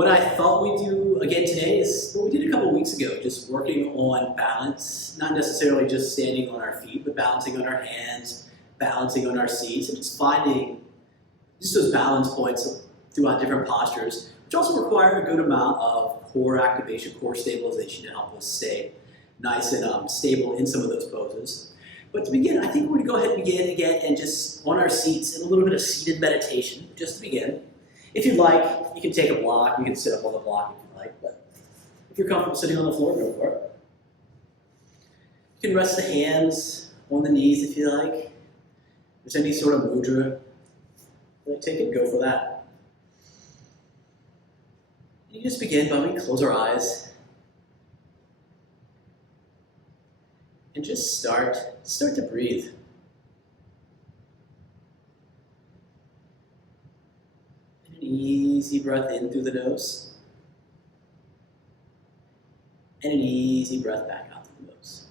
What I thought we'd do again today is what we did a couple weeks ago, just working on balance, not necessarily just standing on our feet, but balancing on our hands, balancing on our seats, and just finding just those balance points throughout different postures, which also require a good amount of core activation, core stabilization to help us stay nice and stable in some of those poses. But to begin, I think we're going to go ahead and begin again and just on our seats in a little bit of seated meditation, just to begin. If you'd like, you can take a block, you can sit up on the block if you like, but if you're comfortable sitting on the floor, go for it. You can rest the hands on the knees if you like. If there's any sort of mudra, take it, go for that. You just begin by we close our eyes and just start to breathe. Easy breath in through the nose, and an easy breath back out through the nose.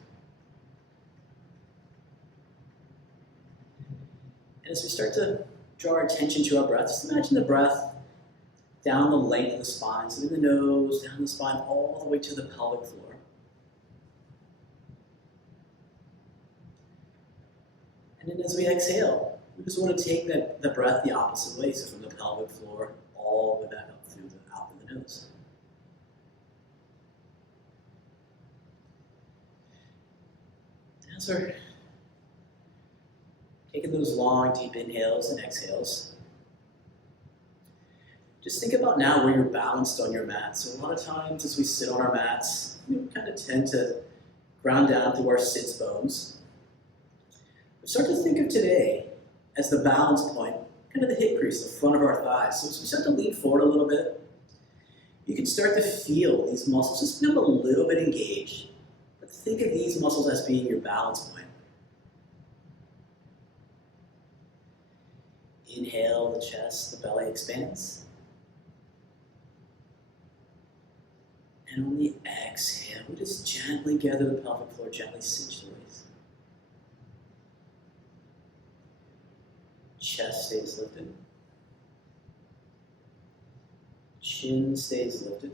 And as we start to draw our attention to our breath, just imagine the breath down the length of the spine, so in the nose, down the spine, all the way to the pelvic floor. And then as we exhale, we just want to take the breath the opposite way, so from the pelvic floor all the way back up through out of the nose. As we're taking those long, deep inhales and exhales, just think about now where you're balanced on your mat. So a lot of times as we sit on our mats, we kind of tend to ground down through our sits bones. But start to think of today as the balance point, kind of the hip crease, the front of our thighs. So as we start to lean forward a little bit, you can start to feel these muscles just become a little bit engaged. But think of these muscles as being your balance point. Inhale, the chest, the belly expands. And on the exhale, we just gently gather the pelvic floor, gently cinch the waist. Chest stays lifted. Chin stays lifted.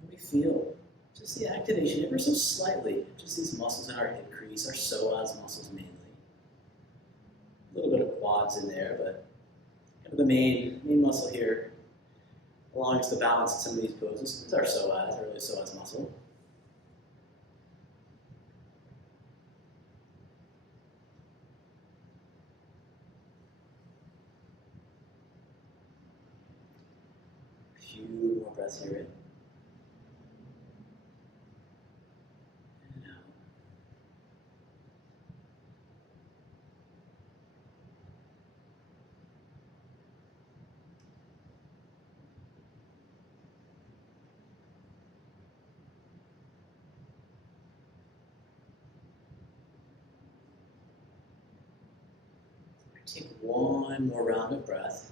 And we feel just the activation ever so slightly, just these muscles in our hip crease, our psoas muscles mainly. A little bit of quads in there, but kind of the main muscle here allowing us to balance in some of these poses is our psoas, our early psoas muscle. A few more breaths here in. And out. Take one more round of breath.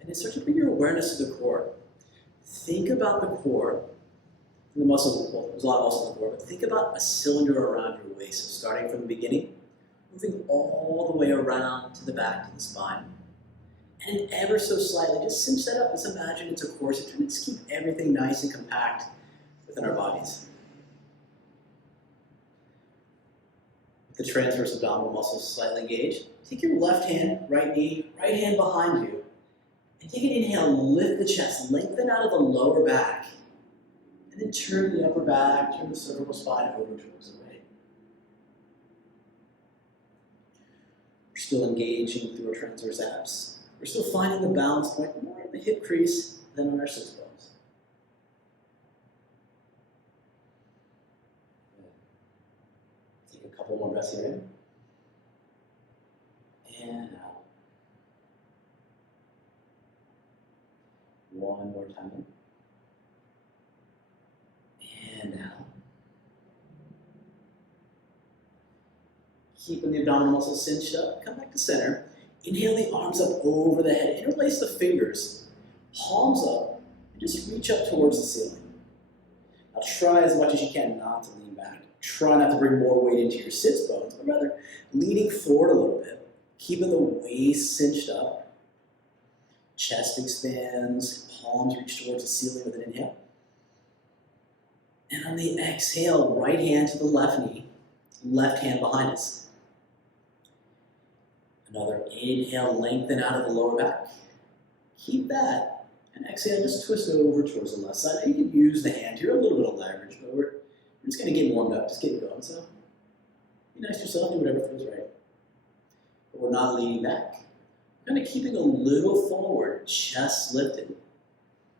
And then start to bring your awareness to the core. Think about the core, and the muscle, well, there's a lot of muscle in the core, but think about a cylinder around your waist. So starting from the beginning, moving all the way around to the back to the spine. And ever so slightly, just cinch that up. Just imagine it's a corset. And just keep everything nice and compact within our bodies. The transverse abdominal muscles slightly engaged. Take your left hand, right knee, right hand behind you, and take an inhale, lift the chest, lengthen out of the lower back, and then turn the upper back, turn the cervical spine over towards the right. We're still engaging through our transverse abs. We're still finding the balance point more in the hip crease than on our sits bones. A couple more breaths here in. And out. One more time in. And out. Keeping the abdominal muscles cinched up. Come back to center. Inhale the arms up over the head. Interlace the fingers. Palms up. And just reach up towards the ceiling. Now try as much as you can not to lean back. Try not to bring more weight into your sits bones, but rather leaning forward a little bit, keeping the waist cinched up. Chest expands, palms reach towards the ceiling with an inhale. And on the exhale, right hand to the left knee, left hand behind us. Another inhale, lengthen out of the lower back. Keep that. And exhale, just twist over towards the left side. You can use the hand here, a little bit of leverage, but we're just going to get warmed up, just get going. So be nice to yourself, do whatever feels right. But we're not leaning back. Kind of keeping a little forward, chest lifted.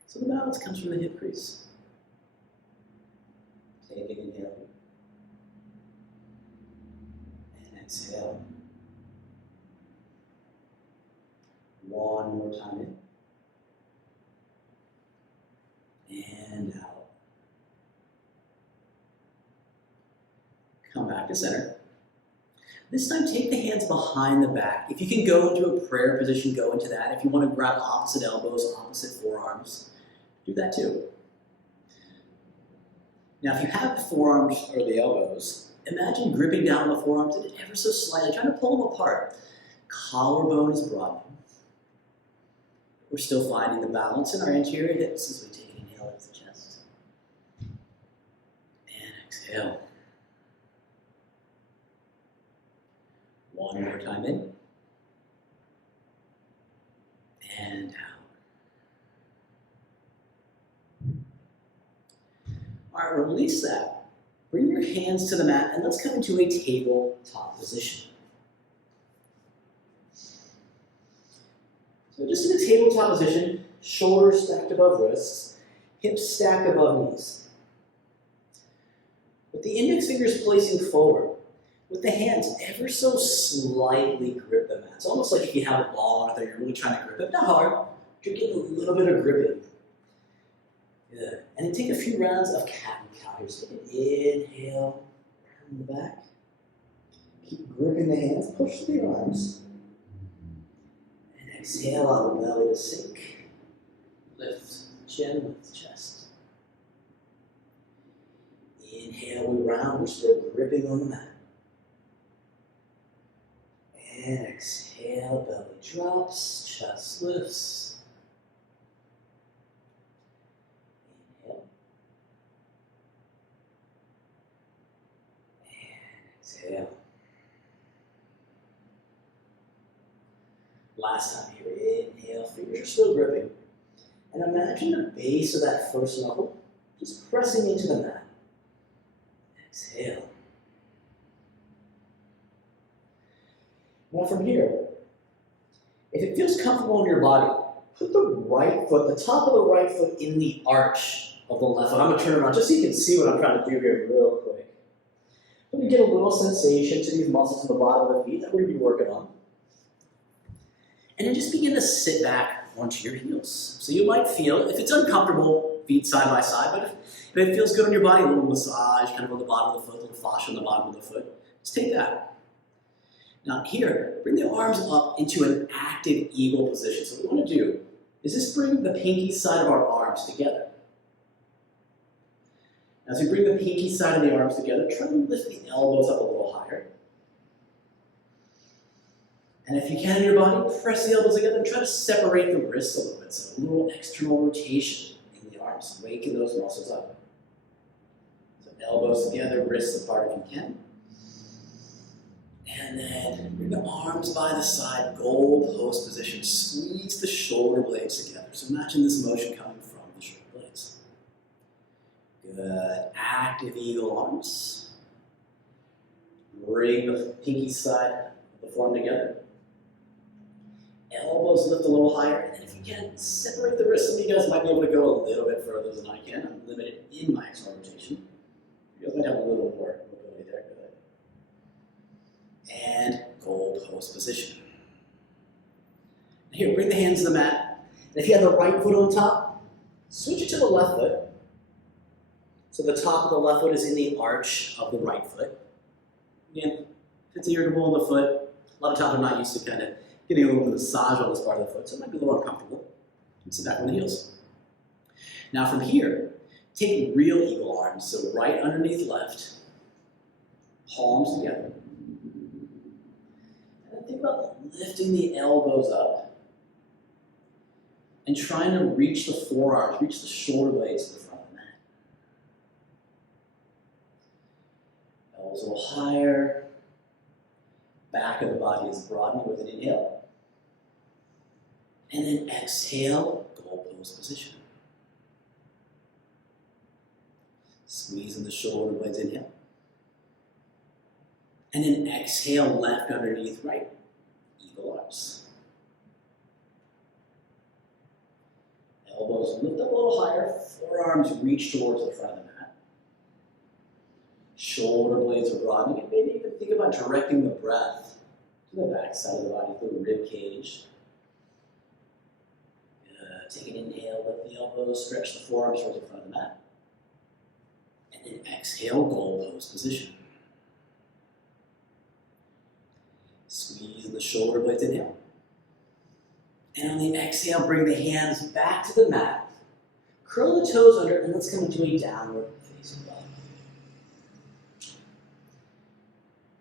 So the balance comes from the hip crease. Take an inhale. And exhale. One more time in. And out. Come back to center. This time, take the hands behind the back. If you can go into a prayer position, go into that. If you want to grab opposite elbows, opposite forearms, do that too. Now, if you have the forearms or the elbows, imagine gripping down on the forearms and ever so slightly, trying to pull them apart. Collarbone is broadening. We're still finding the balance in our anterior hips as we take an inhale into the chest. And exhale. One more time in. And out. All right, release that. Bring your hands to the mat and let's come into a tabletop position. So just in a tabletop position, shoulders stacked above wrists, hips stacked above knees. With the index fingers placing forward, with the hands ever so slightly grip the mat. It's almost like if you have a ball out there, you're really trying to grip it. Not hard, you're getting a little bit of gripping. Good. And then take a few rounds of cat and cow here. So take an inhale, round the back. Keep gripping the hands, push the arms. And exhale out the belly to sink. Lift chin, lift chest. Inhale, we round, we're still gripping on the mat. And exhale, belly drops, chest lifts. Inhale. And exhale. Last time here, inhale, fingers are still gripping. And imagine the base of that first knuckle just pressing into the mat. Exhale. Now from here, if it feels comfortable in your body, put the right foot, the top of the right foot in the arch of the left foot. I'm going to turn around just so you can see what I'm trying to do here real quick. Let me get a little sensation to these muscles in the bottom of the feet that we're going to be working on. And then just begin to sit back onto your heels. So you might feel, if it's uncomfortable, feet side by side, but if it feels good on your body, a little massage kind of on the bottom of the foot, a little fascia on the bottom of the foot, just take that. Now here, bring the arms up into an active eagle position. So what we want to do is just bring the pinky side of our arms together. As we bring the pinky side of the arms together, try to lift the elbows up a little higher. And if you can in your body, press the elbows together and try to separate the wrists a little bit. So a little external rotation in the arms, waking those muscles up. So elbows together, wrists apart if you can. And then bring the arms by the side, goal post position. Squeeze the shoulder blades together. So imagine this motion coming from the shoulder blades. Good. Active eagle arms. Bring the pinky side of the form together. Elbows lift a little higher. And then if you can, separate the wrists. Some of you guys might be able to go a little bit further than I can. I'm limited in my external rotation. You guys might have a little more mobility there. Good. And goal post position. Here, bring the hands to the mat. And if you have the right foot on top, switch it to the left foot. So the top of the left foot is in the arch of the right foot. Again, if it's irritable in the foot, a lot of times I'm not used to kind of getting a little massage on this part of the foot, so it might be a little uncomfortable. Sit back on the heels. Now from here, take real eagle arms, so right underneath left, palms together. And then think about lifting the elbows up and trying to reach the forearms, reach the shoulder blades to the front of the mat. Elbows a little higher. Back of the body is broadening with an inhale. And then exhale, goal pose position. Squeezing the shoulder blades, inhale. And then exhale, left underneath right, eagle arms. Elbows lift up a little higher, forearms reach towards the front of the mat. Shoulder blades are broadening, and maybe even think about directing the breath to the back side of the body, through the rib cage. Take an inhale, lift the elbows, stretch the forearms towards the front of the mat. And then exhale, goal pose position. Squeeze the shoulder blades, inhale. And on the exhale, bring the hands back to the mat. Curl the toes under, and let's come into a downward facing dog.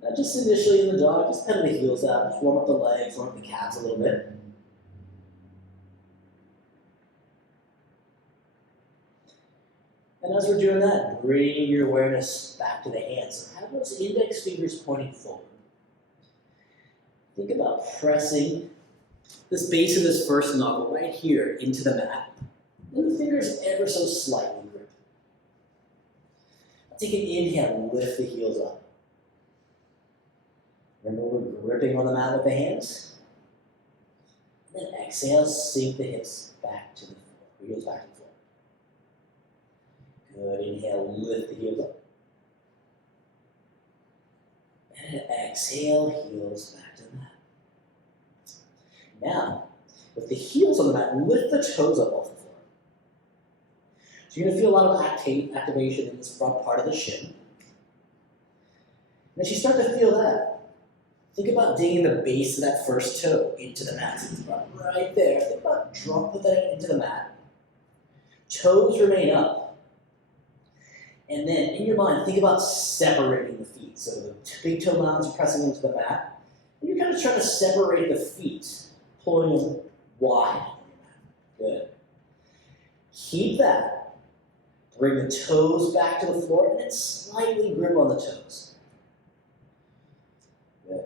Now just initially in the dog, just pedal the heels out, just warm up the legs, warm up the calves a little bit. And as we're doing that, bring your awareness back to the hands. So have those index fingers pointing forward. Think about pressing this base of this first knuckle right here into the mat. And the fingers ever so slightly grip. Take an inhale, lift the heels up. Remember, we're gripping on the mat with the hands. And then exhale, sink the hips back to the floor, heels back to the floor. Good, inhale, lift the heels up. And exhale, heels back to the mat. Now, with the heels on the mat, lift the toes up off the floor. So you're going to feel a lot of activation in this front part of the shin. And as you start to feel that, think about digging the base of that first toe into the mat. Right there. Think about put that into the mat. Toes remain up. And then, in your mind, think about separating the feet. So the big toe mounds are pressing into the mat. And you're kind of trying to separate the feet, pulling them wide on your mat. Good. Keep that. Bring the toes back to the floor, and then slightly grip on the toes. Good.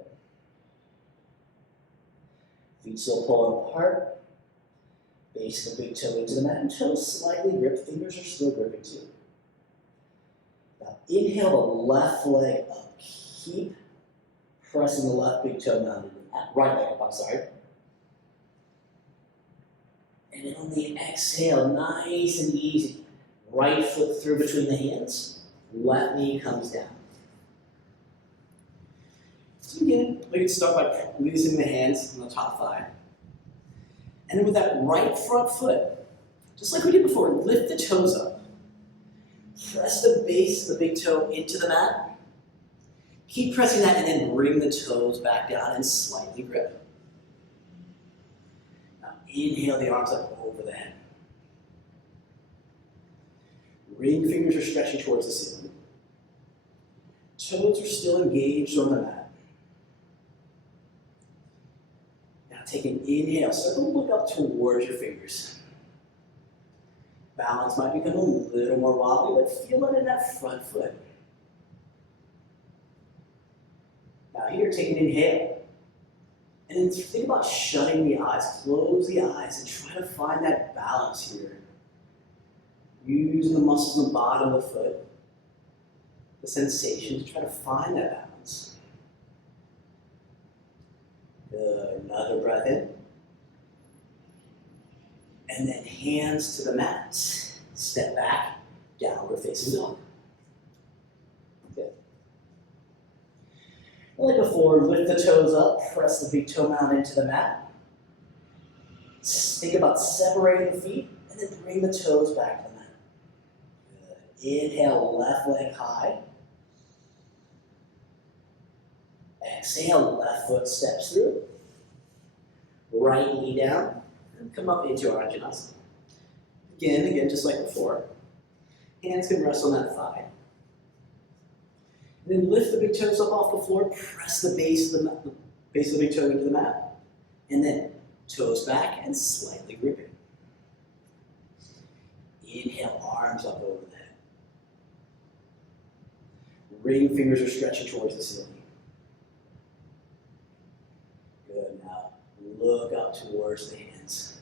Feet still pulling apart. Base of the big toe into the mat, and toes slightly grip. Fingers are still gripping too. Now inhale the left leg up. Keep pressing the left big toe mounted. Right leg up, I'm sorry. And then on the exhale, nice and easy. Right foot through between the hands. Left knee comes down. So again, we can start by releasing the hands on the top thigh. And then with that right front foot, just like we did before, lift the toes up. Press the base of the big toe into the mat. Keep pressing that and then bring the toes back down and slightly grip. Now inhale the arms up over the head. Ring fingers are stretching towards the ceiling. Toes are still engaged on the mat. Now take an inhale. Start to look up towards your fingers. Balance might become a little more wobbly, but feel it in that front foot. Now here, take an inhale. And then think about shutting the eyes. Close the eyes and try to find that balance here. Using the muscles in the bottom of the foot, the sensations, try to find that balance. Good. Another breath in. And then hands to the mat. Step back, downward facing dog. Good. Like before, lift the toes up, press the big toe mound into the mat. Think about separating the feet, and then bring the toes back to the mat. Good. Inhale, left leg high. Exhale, left foot steps through. Right knee down. And come up into Anjanasana. Again, just like before. Hands can rest on that thigh. And then lift the big toes up off the floor, press the base of the big toe into the mat, and then toes back and slightly grip it. Inhale, arms up over the head. Ring fingers are stretching towards the ceiling. Good, now look up towards the hands.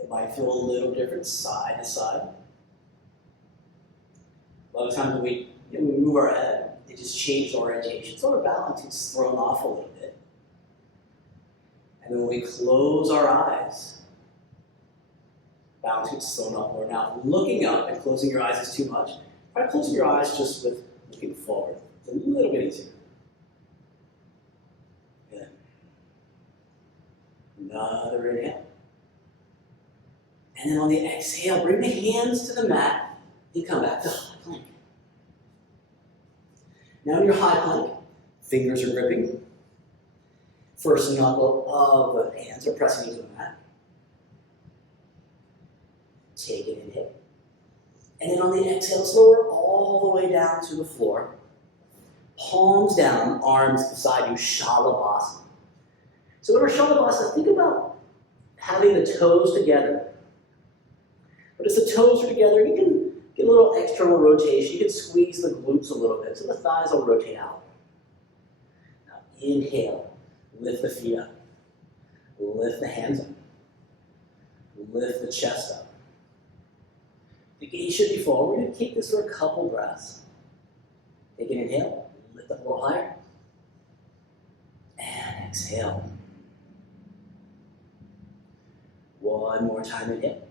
It might feel a little different side to side. A lot of times when we move our head, it just changes orientation. So our balance gets thrown off a little bit. And then when we close our eyes, balance gets thrown off more. Now, looking up and closing your eyes is too much. Try closing your eyes just with looking forward. It's a little bit easier. Good. Another inhale. And then on the exhale, bring the hands to the mat and come back to high plank. Now in your high plank, fingers are gripping. First knuckle of the hands are pressing into the mat. Take an inhale. And then on the exhale, lower all the way down to the floor. Palms down, arms beside you, Shalabhasana. So in our Shalabhasana, think about having the toes together. But as the toes are together, you can get a little external rotation. You can squeeze the glutes a little bit so the thighs will rotate out. Now inhale, lift the feet up. Lift the hands up. Lift the chest up. The gaze should be forward. We're going to take this for a couple breaths. Take an inhale, lift up a little higher. And exhale. One more time, inhale.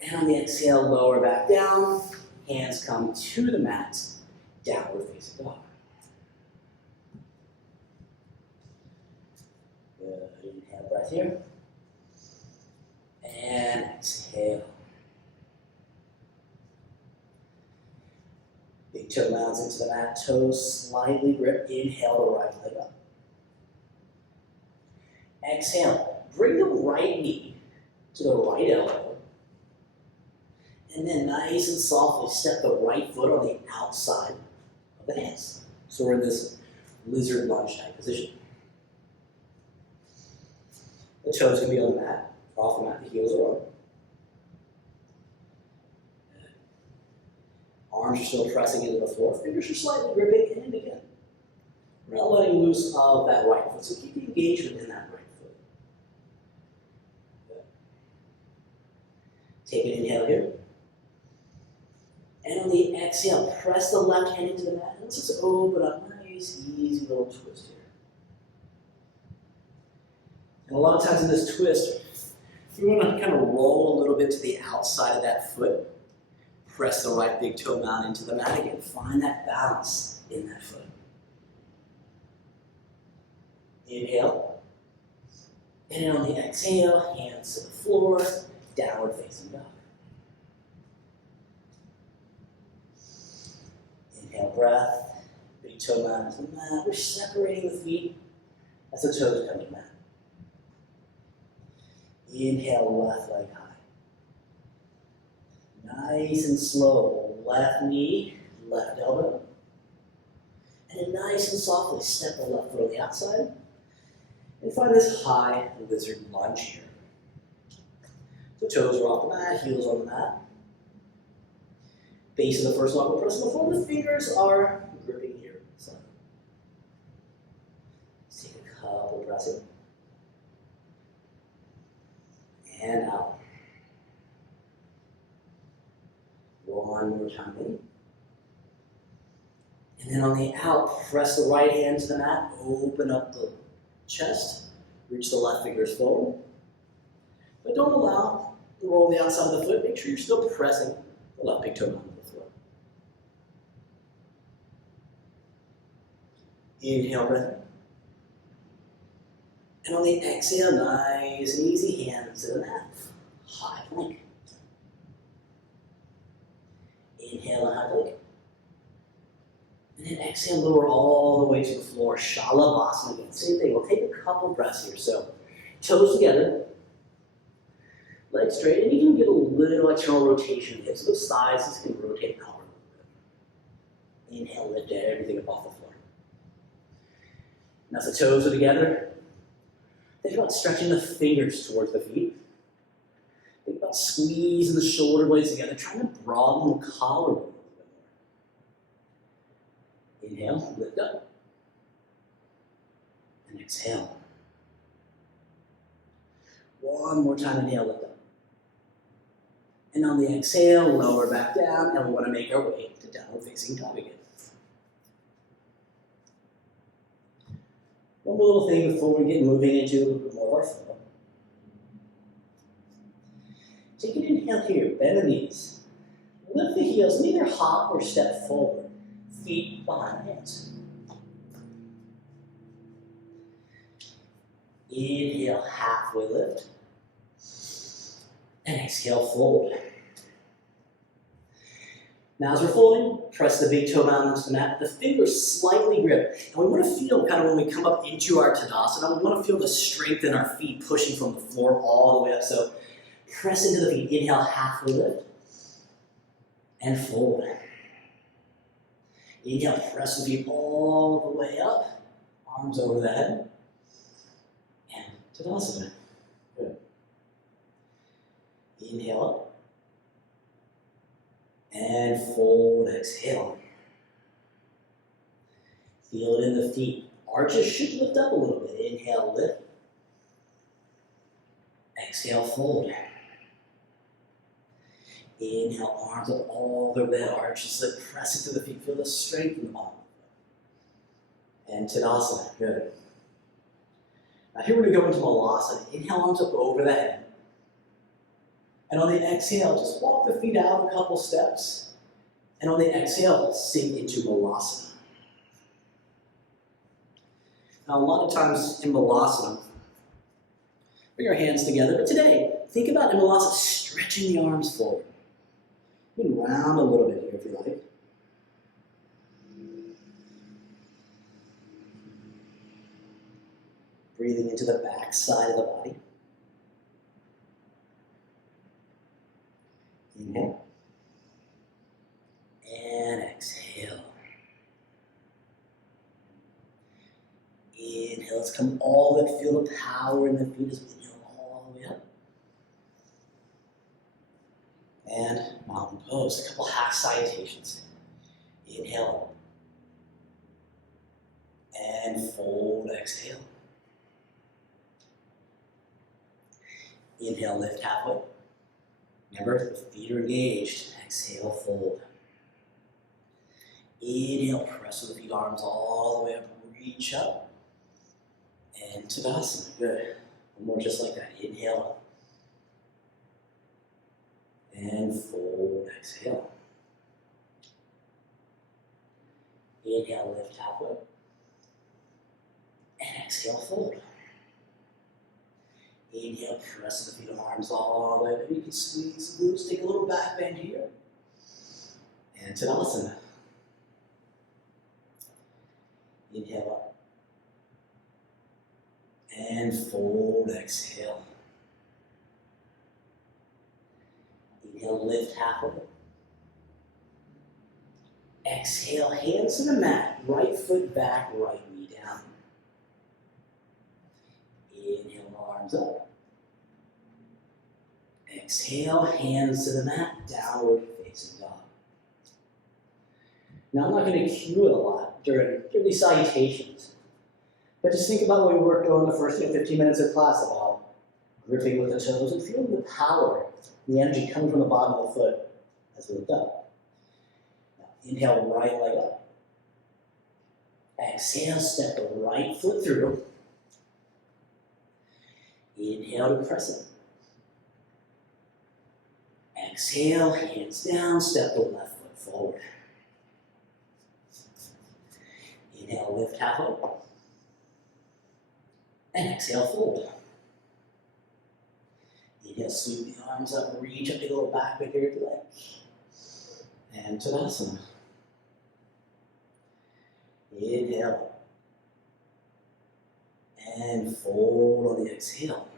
And on the exhale, lower back down. Hands come to the mat. Downward facing dog. Good. Inhale, breath here. And exhale. Big toe mounds into the mat. Toes slightly grip. Inhale the right leg up. Exhale. Bring the right knee to the right elbow. And then nice and softly step the right foot on the outside of the hands. So we're in this lizard lunge type position. The toes can be on the mat, off the mat, the heels are on. Arms are still pressing into the floor, fingers are slightly gripping, and again, we're not letting loose of that right foot, so keep the engagement in that right foot. Good. Take an inhale here. And on the exhale, press the left hand into the mat. And let's just open up. Nice, easy little twist here. And a lot of times in this twist, you want to kind of roll a little bit to the outside of that foot. Press the right big toe mound into the mat again. Find that balance in that foot. Inhale. And then on the exhale, hands to the floor, downward facing dog. Inhale, breath, big toe mound into the mat. We're separating the feet as the toes come to the mat. Inhale, left leg high. Nice and slow, left knee, left elbow. And then nice and softly step the left foot on the outside. And find this high lizard lunge here. So toes are off the mat, heels on the mat. Base of the first knuckle press on the floor. The fingers are gripping here. So let's take a couple breaths in. And out. One more time in. And then on the out, press the right hand to the mat, open up the chest, reach the left fingers forward. But don't allow the roll the outside of the foot. Make sure you're still pressing the left big toe onto the floor. Inhale, breath in. And on the exhale, nice and easy, hands to the mat. High plank. Inhale, high plank. And then exhale, lower all the way to the floor. Shalabhasana again. Same thing. We'll take a couple breaths here. So, toes together, legs straight, and you can get a little external rotation here. So those thighs can rotate out a little Inhale, lift everything up off the floor. Now as the toes are together, think about stretching the fingers towards the feet. Think about squeezing the shoulder blades together, trying to broaden the collarbone a little bit more. Inhale, lift up. And exhale. One more time, inhale, lift up. And on the exhale, lower back down, and we want to make our way to downward facing dog again. One more little thing before we get moving into a little bit more of our flow. Take an inhale here, bend the knees. Lift the heels, and either hop or step forward. Feet behind hands. Inhale, halfway lift. And exhale, fold. Now as we're folding, press the big toe down into the mat. The fingers slightly grip. And we want to feel kind of when we come up into our Tadasana, we want to feel the strength in our feet pushing from the floor all the way up. So press into the feet. Inhale, halfway lift. And fold. Inhale, press the feet all the way up. Arms over the head. And Tadasana. Good. Inhale up. And fold, exhale. Feel it in the feet. Arches should lift up a little bit. Inhale, lift. Exhale, fold. Inhale, arms up all the way, arches lift, press into the feet. Feel the strength in the bottom. And Tadasana, good. Now here we're going to go into Malasana. Inhale, arms up over the head. And on the exhale, just walk the feet out a couple steps. And on the exhale, sink into Malasana. Now, a lot of times in Malasana, bring your hands together. But today, think about in Malasana stretching the arms forward. You can round a little bit here if you like. Breathing into the back side of the body. Inhale. And exhale. Inhale, let's come all the way, feel the power in the feet as we inhale all the way up. And mountain pose, a couple half salutations. Inhale. And fold, exhale. Inhale, lift halfway. Remember, the feet are engaged. Exhale, fold. Inhale, press with the feet, arms all the way up, reach up. And Tadasana, good. One more just like that. Inhale. And fold, exhale. Inhale, lift halfway. And exhale, fold. Inhale, press the feet and arms all the way. Maybe you can squeeze the glutes, take a little back bend here. And Tadasana. Inhale up. And fold, exhale. Inhale, lift halfway. Exhale, hands to the mat. Right foot back, right knee down. Inhale, arms up. Exhale, hands to the mat, downward facing dog. Now I'm not going to cue it a lot during these salutations, but just think about what we worked on the first 15 minutes of class about gripping with the toes and feeling the power, the energy coming from the bottom of the foot as we lift up. Now, inhale, right leg up. Exhale, step the right foot through. Inhale to press it. Exhale, hands down, step the left foot forward. Inhale, lift halfway. And exhale, fold. Inhale, sweep the arms up, reach up, take a little back bend here if you like. And Tadasana. Inhale. And fold on the exhale.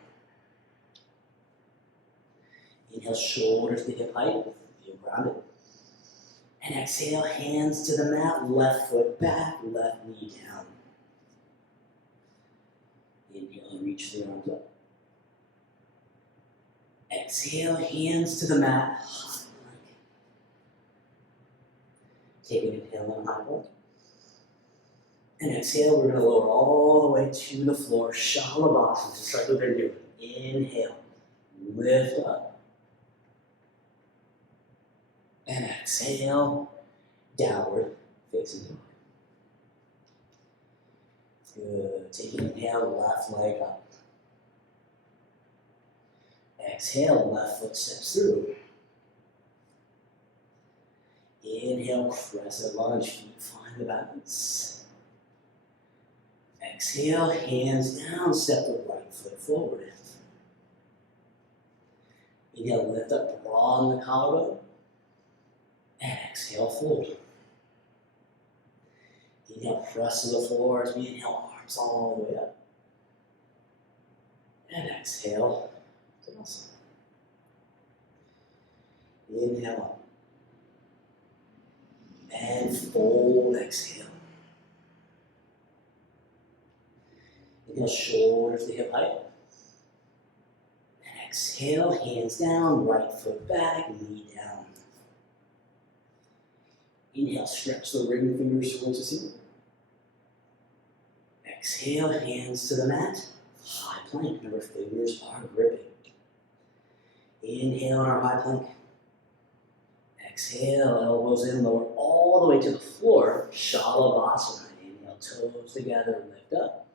Inhale, shoulders to hip height, feel grounded. And exhale, hands to the mat, left foot back, left knee down. Inhale and reach the arms up. Exhale, hands to the mat, high plank. Take an inhale and high plank. And exhale, we're going to lower all the way to the floor, Shalabhasana, just like we've been doing. Inhale, lift up. And exhale, downward facing dog. Good. Take an inhale, left leg up. Exhale, left foot steps through. Inhale, crescent lunge, feet find the balance. Exhale, hands down, step the right foot forward. Inhale, lift up, broaden the collarbone. And exhale, fold. Inhale, press to the floor as we inhale, arms all the way up. And exhale, Tadasana. Inhale up. And fold, exhale. Inhale, shoulders to hip height. And exhale, hands down, right foot back, knee down. Inhale, stretch the ring fingers towards the ceiling. Exhale, hands to the mat, high plank. Remember, fingers are gripping. Inhale on our high plank. Exhale, elbows in, lower all the way to the floor, Shalabhasana. Inhale, toes together, lift up.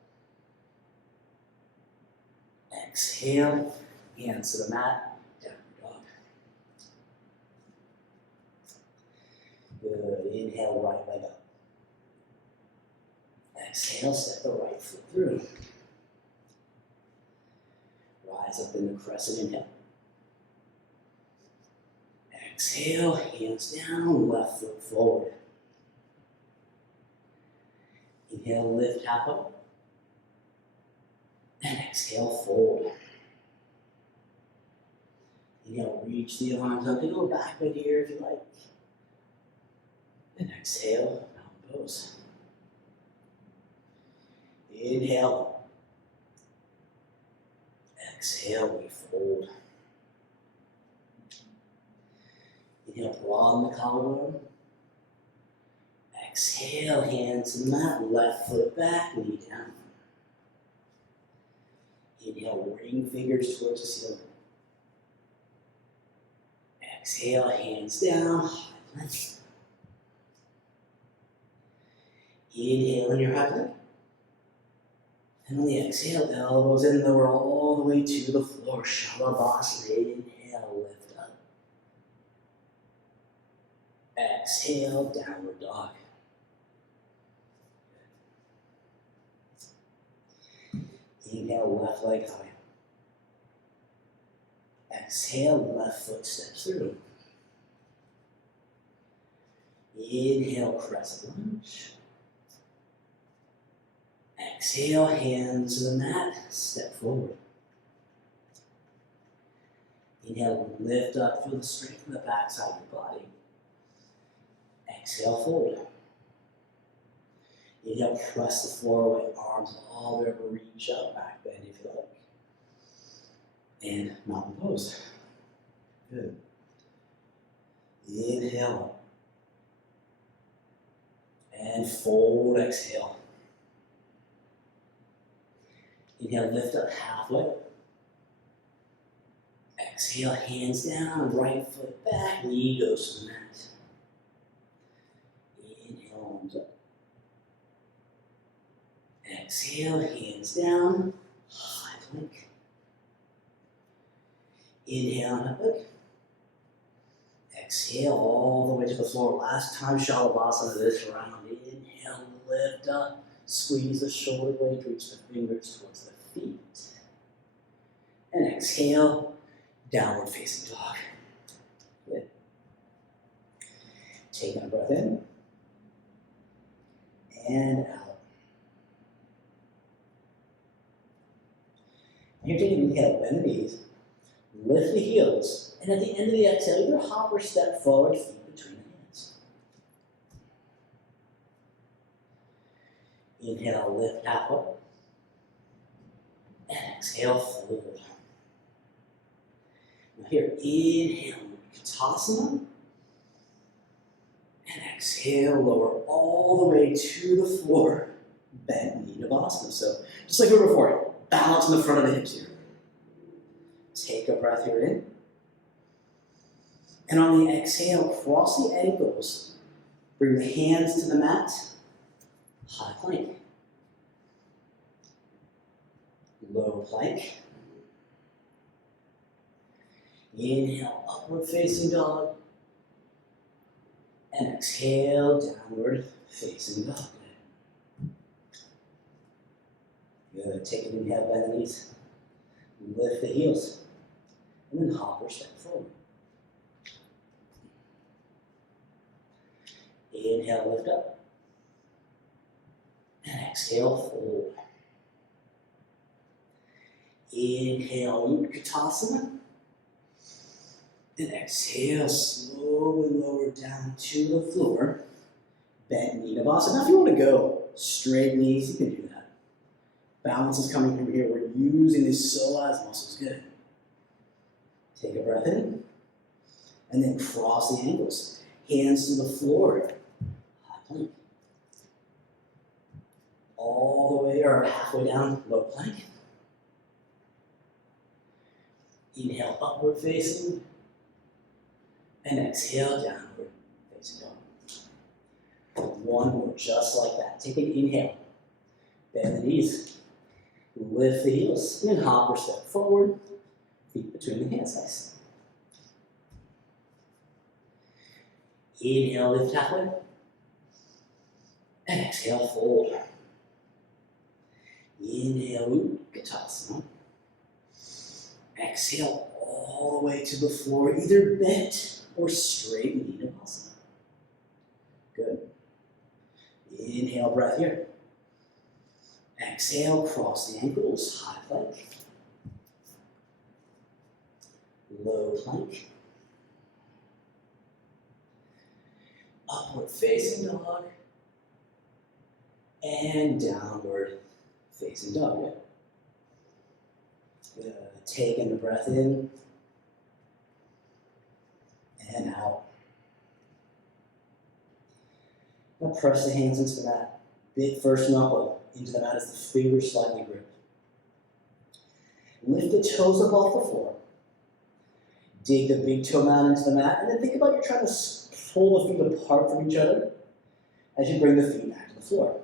Exhale, hands to the mat, downward dog. Good. Inhale, right leg up. Exhale, step the right foot through. Rise up in the crescent, inhale. Exhale, hands down, left foot forward. Inhale, lift half up. And exhale, fold. Inhale, reach the arms up. Go back right here if you like. And exhale, mountain pose. Inhale. Exhale, we fold. Inhale, broaden the collarbone. Exhale, hands to the mat, left foot back, knee down. Inhale, ring fingers towards the ceiling. Exhale, hands down, high plank. Inhale in your high plank. And on the exhale, elbows in, lower all the way to the floor. Shalabhasana. Inhale, lift up. Exhale, downward dog. Inhale, left leg high. Exhale, left foot steps through. Inhale, crescent lunge. Exhale, hands to the mat, step forward. Inhale, lift up, feel the strength in the backside of your body. Exhale, fold. Inhale, press the floor away, arms all the way up, reach up, back bend if you like. And mountain pose. Good. Inhale up. And fold, exhale. Inhale, lift up halfway. Exhale, hands down, right foot back, knee goes to the mat. Inhale, arms up. Exhale, hands down, high plank. Inhale, high plank. Exhale all the way to the floor. Last time Shalabhasana this round. Inhale, lift up. Squeeze the shoulder blade, reach the fingers towards the feet. And exhale, downward facing dog. Good. Take a breath in. And out. You're taking an inhale, bend the knees, lift the heels, and at the end of the exhale, either hop or step forward, feet between the hands. Inhale, lift halfway. And exhale, fold. Now here, inhale, Tadasana. And exhale, lower all the way to the floor. Bent knee Tadasana. So just like we were before, balance in the front of the hips here. Take a breath here in. And on the exhale, cross the ankles. Bring the hands to the mat. High plank. Low plank. Inhale, upward facing dog. And exhale, downward facing dog. Good. Take an inhale, bend the knees. Lift the heels. And then hop or step forward. Inhale, lift up. And exhale, fold. Inhale, Utkatasana. And exhale, slowly lower down to the floor. Bent knee Tadasana. Now if you want to go straight knees, you can do that. Balance is coming from here. We're using these psoas muscles. Good. Take a breath in. And then cross the ankles. Hands to the floor. High plank. All the way or halfway down, low plank. Inhale, upward facing. And exhale, downward facing dog. One more, just like that. Take an inhale. Bend the knees. Lift the heels. And then hop or step forward. Feet between the hands, nice. Inhale, lift halfway. And exhale, fold. Inhale, Utkatasana. Exhale all the way to the floor, either bent or straight knee Tadasana. Good. Inhale, breath here. Exhale, cross the ankles, high plank. Low plank. Upward facing dog. And downward facing dog. Good. Taking the breath in. And out. Now press the hands into the mat. Big first knuckle into the mat as the fingers slightly grip. Lift the toes up off the floor. Dig the big toe down into the mat, and then think about you're trying to pull the feet apart from each other as you bring the feet back to the floor.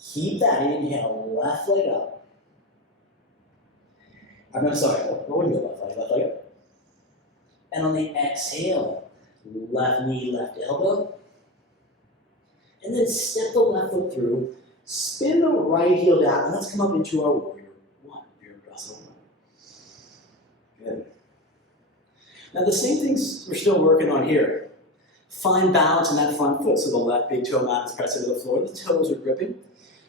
Keep that inhale, left leg up. I'm sorry, what would you left leg up? And on the exhale, left knee, left elbow. And then step the left foot through, spin the right heel down, and let's come up into our warrior one. Good. Now the same things we're still working on here. Find balance in that front foot, so the left big toe mat is pressing to the floor, the toes are gripping.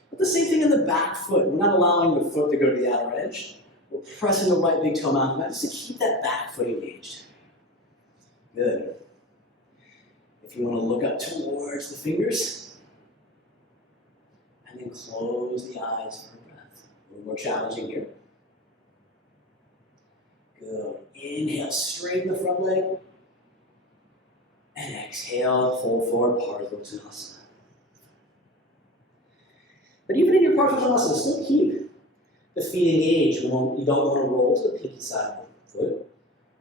But the same thing in the back foot. We're not allowing the foot to go to the outer edge. We're pressing the right big toe mat just to keep that back foot engaged. Good. If you want to look up towards the fingers, and then close the eyes for a breath. A little more challenging here. Good. Inhale, straighten the front leg. And exhale, fold forward, Parsvottanasana. But even in your Parsvottanasana, still keep the feet engaged. You don't want to roll to the pinky side of the foot.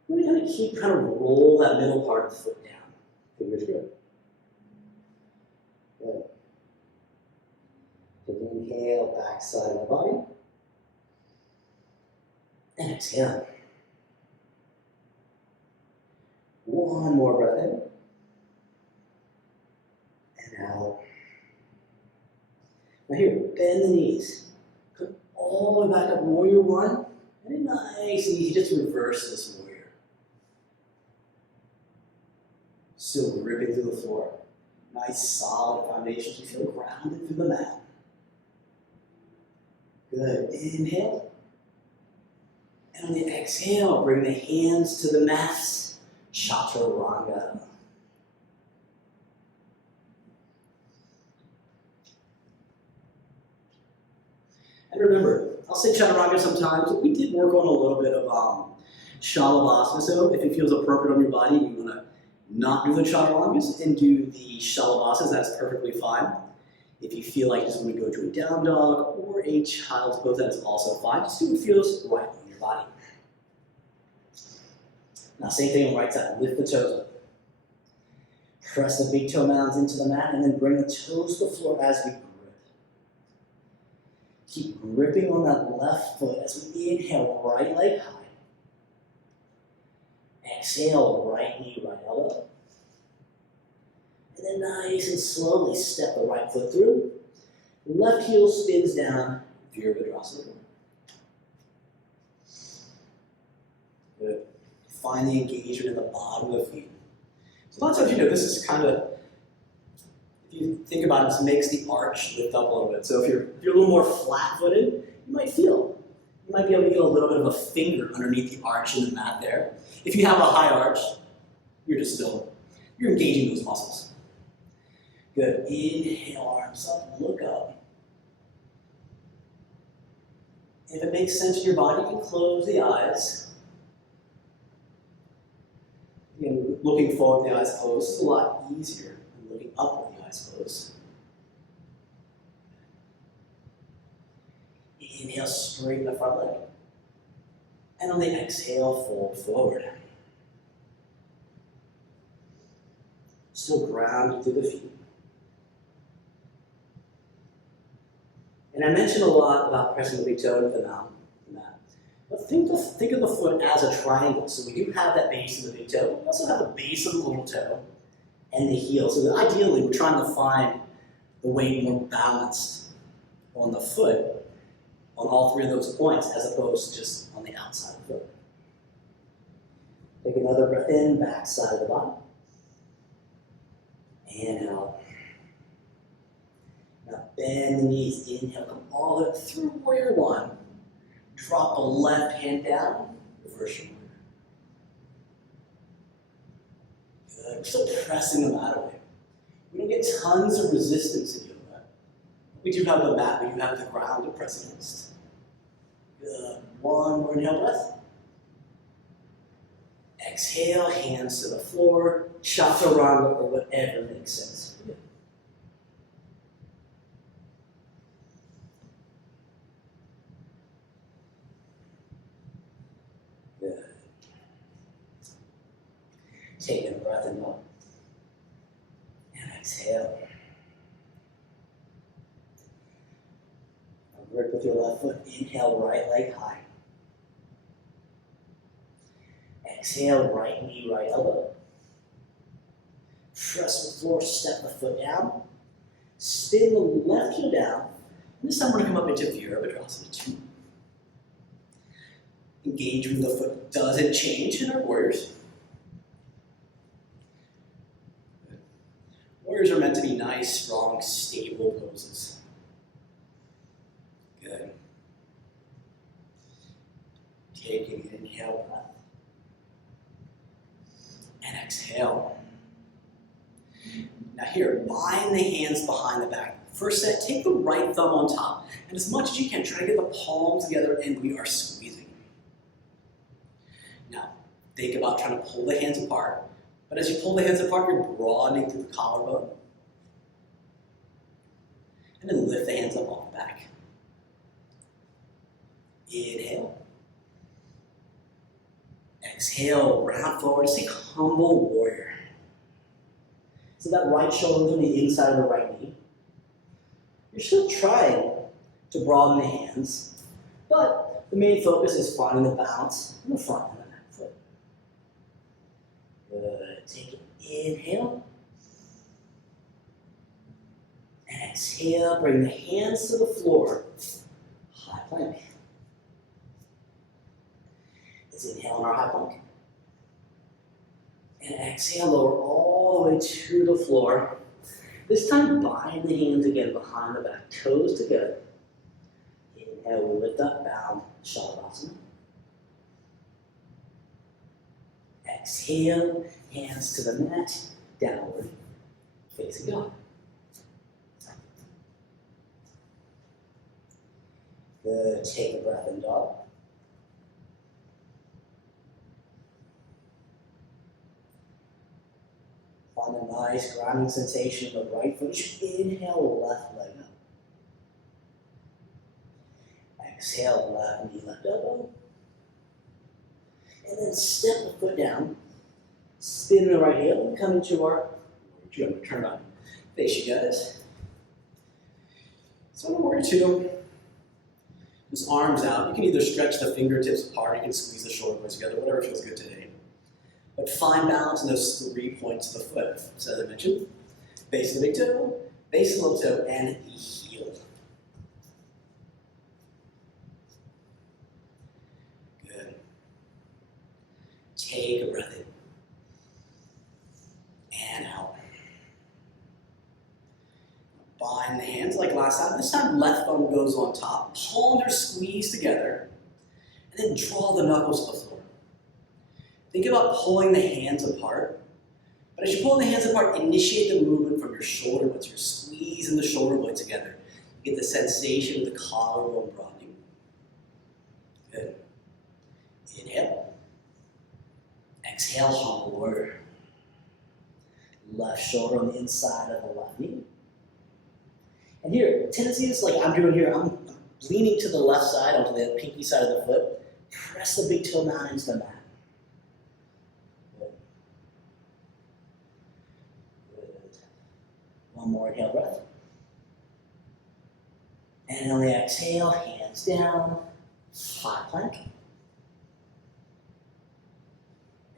We're going to kind of roll that middle part of the foot down. Fingers good. Good. Take an inhale, back side of the body. And exhale. One more breath in. And out. Now here, bend the knees. Come all the way back up, warrior one. And then nice and easy, just reverse this warrior. Still gripping through the floor. Nice solid foundation. You feel grounded through the mat. Good. Inhale. And on the exhale, bring the hands to the mat. Chaturanga. And remember, I'll say chaturanga sometimes, but we did work on a little bit of shalavasana. So if it feels appropriate on your body, you want to not do the chaturangas and do the shalavasas, that's perfectly fine. If you feel like you just want to go to a down dog or a child's pose, that is also fine. Just do what feels right on your body. Now, same thing on the right side. Lift the toes up. Press the big toe mounds into the mat and then bring the toes to the floor as we grip. Keep gripping on that left foot as we inhale, right leg high. Exhale, right knee, right elbow. And then nice and slowly step the right foot through. Left heel spins down, Virabhadrasana. Good. Find the engagement at the bottom of the feet. So lots of you know this is kind of, if you think about it, this makes the arch lift up a little bit. So if you're a little more flat-footed, you might be able to get a little bit of a finger underneath the arch in the mat there. If you have a high arch, you're engaging those muscles. Good. Inhale, arms up, look up. If it makes sense in your body, you can close the eyes. Again, looking forward with the eyes closed is a lot easier than looking up with the eyes closed. Inhale, straighten the front leg. And on the exhale, fold forward. Still grounded through the feet. And I mentioned a lot about pressing the big toe into the mat. But think of the foot as a triangle. So we do have that base in the big toe. We also have the base of the little toe and the heel. So ideally, we're trying to find the weight more balanced on the foot on all three of those points as opposed to just on the outside of the foot. Take another breath in, back side of the body. And out. Now bend the knees, inhale, come all the way through warrior one. Drop the left hand down, reverse your warrior. Good, we're still pressing the mat away. We don't get tons of resistance in yoga. We do have the mat, we do have the ground to press against. Good, one more inhale breath. Exhale, hands to the floor, chaturanga or whatever makes sense. Good. Good. Take a breath in up. And exhale. Now grip with your left foot. Inhale, right leg high. Exhale, right knee, right elbow. Press the floor, step the foot down. Spin the left heel down. And this time we're going to come up into Virabhadrasana 2. Engagement of the foot doesn't change in our warriors. Warriors are meant to be nice, strong, stable poses. Good. Taking an inhale breath. And exhale. Now here, bind the hands behind the back. First set, take the right thumb on top. And as much as you can, try to get the palms together and we are squeezing. Now, think about trying to pull the hands apart. But as you pull the hands apart, you're broadening through the collarbone. And then lift the hands up off the back. Inhale. Exhale, round forward, just take humble warrior. So that right shoulder on the inside of the right knee. You're still trying to broaden the hands, but the main focus is finding the balance in the front and the back foot. Good. Take an inhale. And exhale, bring the hands to the floor. High plank. Let's inhale in our high plank. And exhale, lower all the way to the floor. This time, bind the hands again behind the back, toes together. Inhale, we lift up, bound, Shavasana. Exhale, hands to the mat, downward, facing dog. Good. Take a breath in dog. Find a nice grounding sensation in the right foot. You should inhale, left leg up. Exhale, left knee, left elbow. And then step the foot down. Spin the right heel and come into our jump. Turn on. Face you guys. So in warrior two, just arms out. You can either stretch the fingertips apart, you can squeeze the shoulder blades together, whatever feels good today. But find balance in those 3 points of the foot. So as I mentioned, base of the big toe, base of the little toe, and the heel. Good. Take a breath in. And out. Bind the hands like last time. This time, left thumb goes on top. Palms are squeezed together. And then draw the knuckles to the floor. Think about pulling the hands apart. But as you pull the hands apart, initiate the movement from your shoulder blades. You're squeezing the shoulder blades together. You get the sensation of the collarbone broadening. Good. Inhale. Exhale, humble warrior. Left shoulder on the inside of the left knee. And here, tendency is like I'm doing here, I'm leaning to the left side onto the pinky side of the foot. Press the big toe down into the mat. Good. Good. One more inhale breath. And on the exhale, hands down, high plank.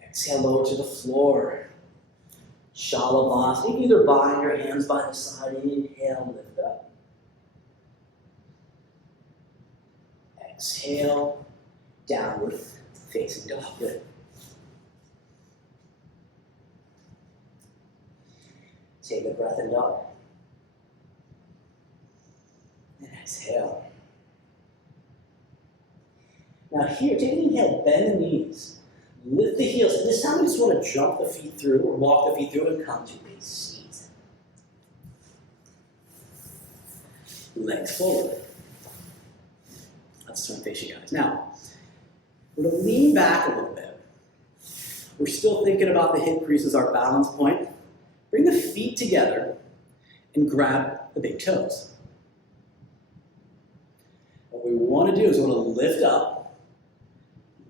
Exhale, lower to the floor. Shalabhasana. You can either bind your hands by the side, inhale, lift up. Exhale, downward facing dog. Good. Take a breath in dog. And exhale. Now here, take an inhale, bend the knees. Lift the heels. And this time we just want to jump the feet through or walk the feet through and come to a seat. Legs forward. Let's turn face you guys. Now, we're going to lean back a little bit. We're still thinking about the hip crease as our balance point. Bring the feet together and grab the big toes. What we want to do is we want to lift up.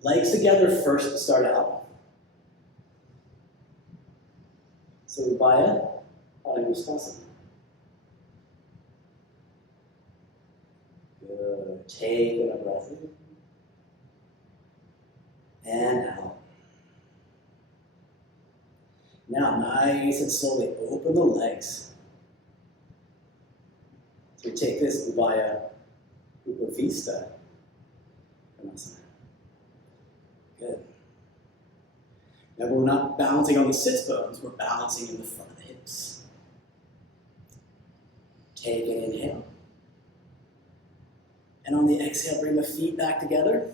Legs together first to start out. So Ubaya, Padangusthasana. Good. Take a breath in. And out. Now, nice and slowly open the legs. So we take this Ubaya Upavista. Good. Now we're not balancing on the sits bones, we're balancing in the front of the hips. Take an inhale. And on the exhale, bring the feet back together.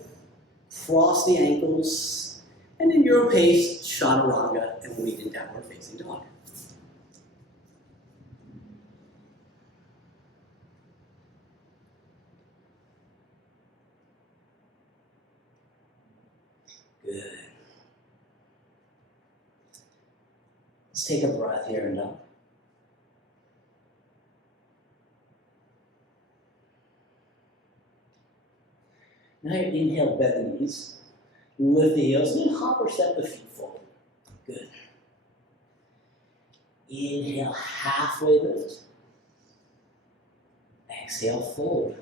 Cross the ankles. And in your own pace, chaturanga and lead in downward facing dog. Good. Let's take a breath here and up. Now you inhale, bend the knees, lift the heels, and then hop or step the feet forward. Good. Inhale, halfway lift. Exhale, fold.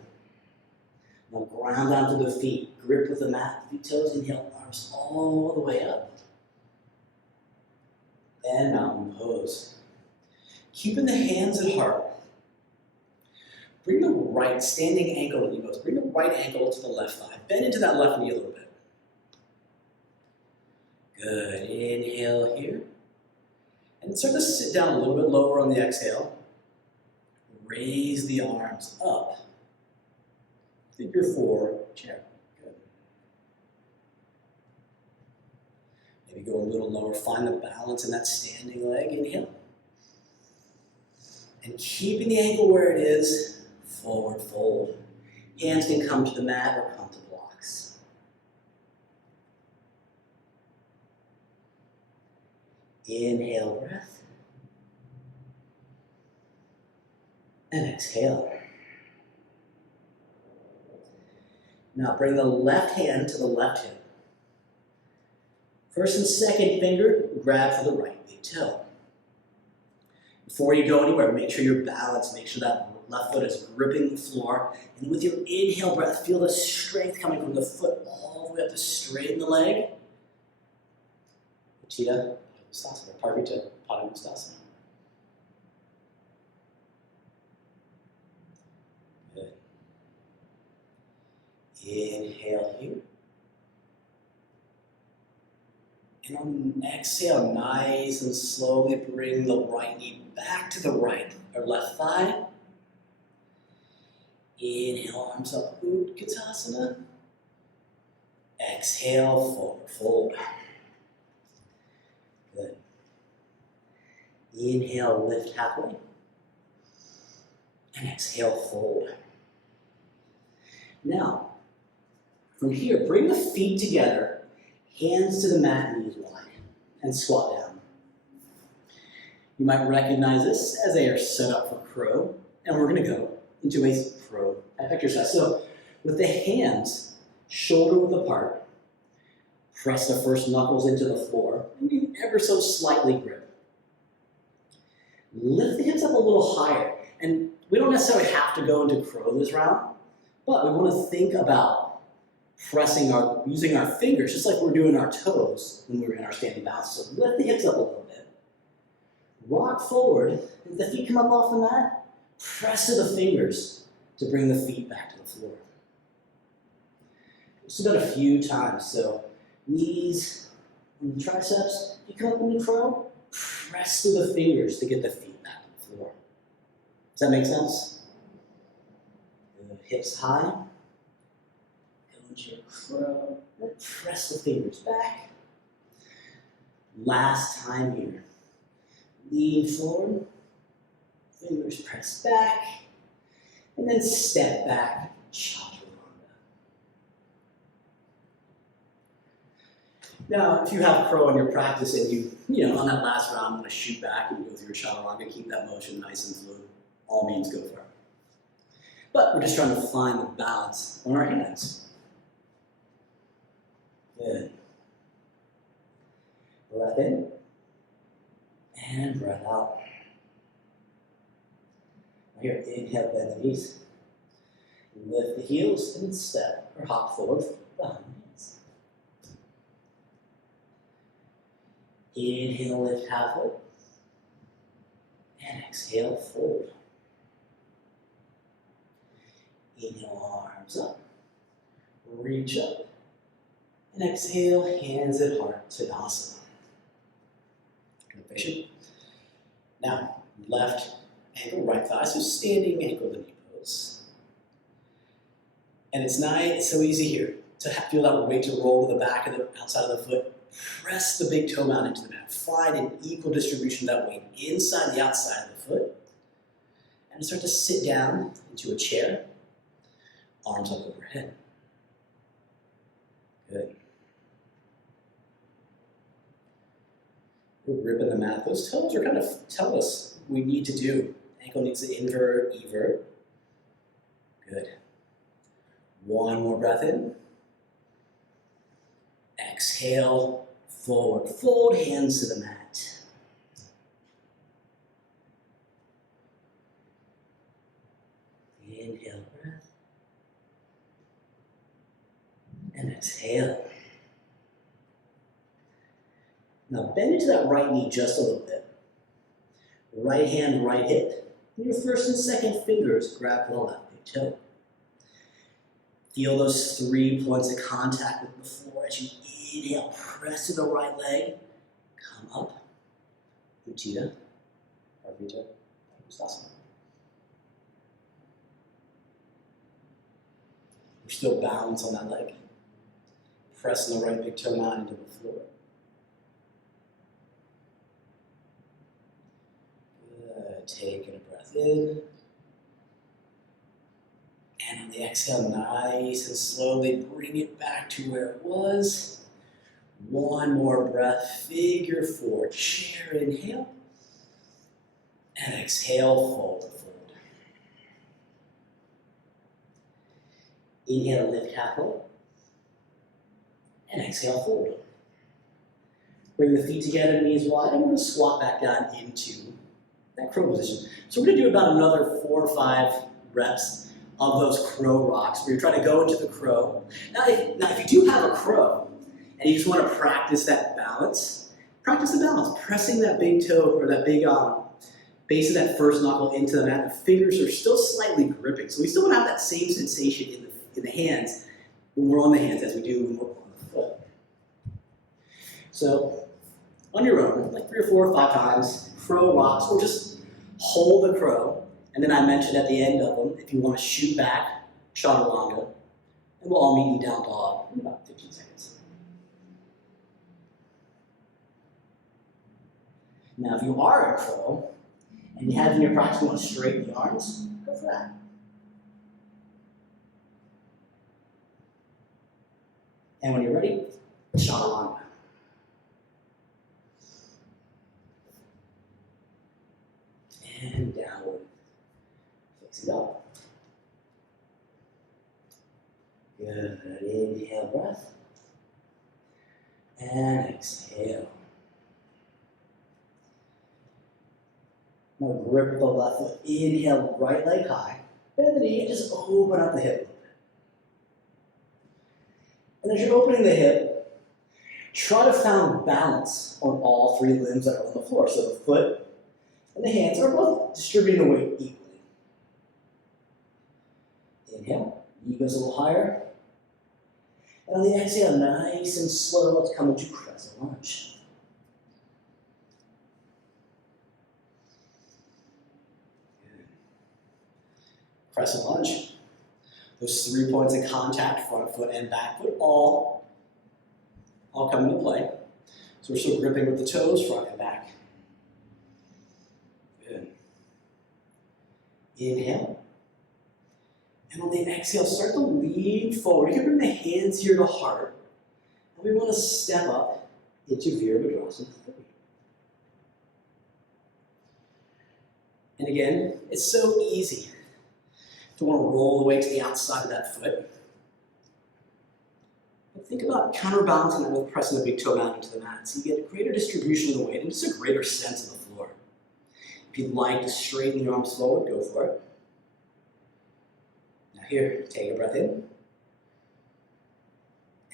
Now ground down to the feet, grip with the mat, feet toes, inhale, arms all the way up. And mountain pose. Keeping the hands at heart. Bring the right standing ankle to knee pose. Bring the right ankle to the left thigh. Bend into that left knee a little bit. Good. Inhale here. And start to sit down a little bit lower on the exhale. Raise the arms up. Figure four, chair. Good. Maybe go a little lower. Find the balance in that standing leg. Inhale. And keeping the ankle where it is, forward fold. Hands can come to the mat or come to blocks. Inhale, breath. And exhale. Now bring the left hand to the left hip. First and second finger, grab for the right big toe. Before you go anywhere, make sure you're balanced. Make sure that left foot is gripping the floor. And with your inhale breath, feel the strength coming from the foot all the way up to straighten the leg. Utthita Padangusthasana, Parvita Padangusthasana. Good. Inhale here. And on an exhale, nice and slowly bring the right knee back to the right or left thigh. Inhale, arms up, Utkatasana. Exhale, forward fold. Good. Inhale, lift halfway. And exhale, fold. Now, from here, bring the feet together, hands to the mat, knees wide, and squat down. You might recognize this as they are set up for crow, and we're going to go into a crow exercise. So, with the hands shoulder width apart, press the first knuckles into the floor, and you ever so slightly grip. Lift the hips up a little higher, and we don't necessarily have to go into crow this round, but we want to think about using our fingers, just like we're doing our toes when we were in our standing balance. So lift the hips up a little bit. Rock forward. As the feet come up off the mat, press to the fingers to bring the feet back to the floor. Just about a few times. So knees and the triceps. If you come up into crow, press to the fingers to get the feet back to the floor. Does that make sense? Hips high. Your crow, then press the fingers back. Last time here. Lean forward, fingers press back, and then step back, chaturanga. Now, if you have crow in your practice and you on that last round, want to shoot back and go through your chaturanga, keep that motion nice and fluid, all means go for it. But we're just trying to find the balance on our hands. Good. Breath in and breath out. Here, inhale, bend the knees. Lift the heels and step or hop forward behind the knees. Inhale, lift halfway. And exhale, fold. Inhale, arms up. Reach up. And exhale, hands at heart, Tadasana. Good patient. Now, left ankle, right thigh, so standing ankle to knee pose. And it's nice, so easy here to feel that weight to roll to the back of the outside of the foot. Press the big toe mound into the mat. Find an equal distribution of that weight inside the outside of the foot. And start to sit down into a chair, arms up overhead. Good. We're gripping the mat. Those toes are kind of tell us what we need to do. Ankle needs to invert, evert. Good. One more breath in. Exhale, forward fold, hands to the mat. Inhale, breath. And exhale. Now bend into that right knee just a little bit. Right hand, right hip. And your first and second fingers grab for the left big toe. Feel those 3 points of contact with the floor as you inhale, press to the right leg, come up. Utthita, Parvita, Padangusthasana. We're still balanced on that leg. Pressing the right big toe down into the floor. Good. Taking a breath in. And on the exhale, nice and slowly bring it back to where it was. One more breath, figure four, chair inhale. And exhale, fold to fold. Inhale, lift halfway. And exhale, fold. Bring the feet together, knees wide, and we're going to squat back down into that crow position. So we're going to do about another 4 or 5 reps of those crow rocks, where you're trying to go into the crow. Now, if you do have a crow, and you just want to practice that balance, practice the balance, pressing that big toe or that big base of that first knuckle into the mat. The fingers are still slightly gripping, so we still want to have that same sensation in the hands when we're on the hands as we do when we're on the foot. So, on your own, like 3 or 4 or 5 times, crow rocks, or just hold the crow, and then I mentioned at the end of them, if you want to shoot back, chaturanga, and we'll all meet you down dog in about 15 seconds. Now, if you are a crow, and you have in your practice, you want to straighten the arms, go for that. And when you're ready, chaturanga. And downward. Fix it up. Good. Inhale, breath. And exhale. Now grip the left foot. Inhale, right leg high. Bend the knee and just open up the hip a little bit. And as you're opening the hip, try to find balance on all 3 limbs that are on the floor. So the foot and the hands are both distributing the weight equally. Inhale, knee goes a little higher. And on the exhale, nice and slow, let's come into crescent lunge. Good. Crescent lunge. Those 3 points of contact, front foot and back foot, all come into play. So we're still gripping with the toes, front and back. Good. Inhale. And on the exhale, start to lean forward. You can bring the hands here to heart. And we want to step up into Virabhadrasana 3. And again, it's so easy to want to roll the weight to the outside of that foot. But think about counterbalancing that with pressing the big toe down into the mat. So you get a greater distribution of the weight and just a greater sense of the floor. If you'd like to straighten the arms forward, go for it. Now here, take a breath in.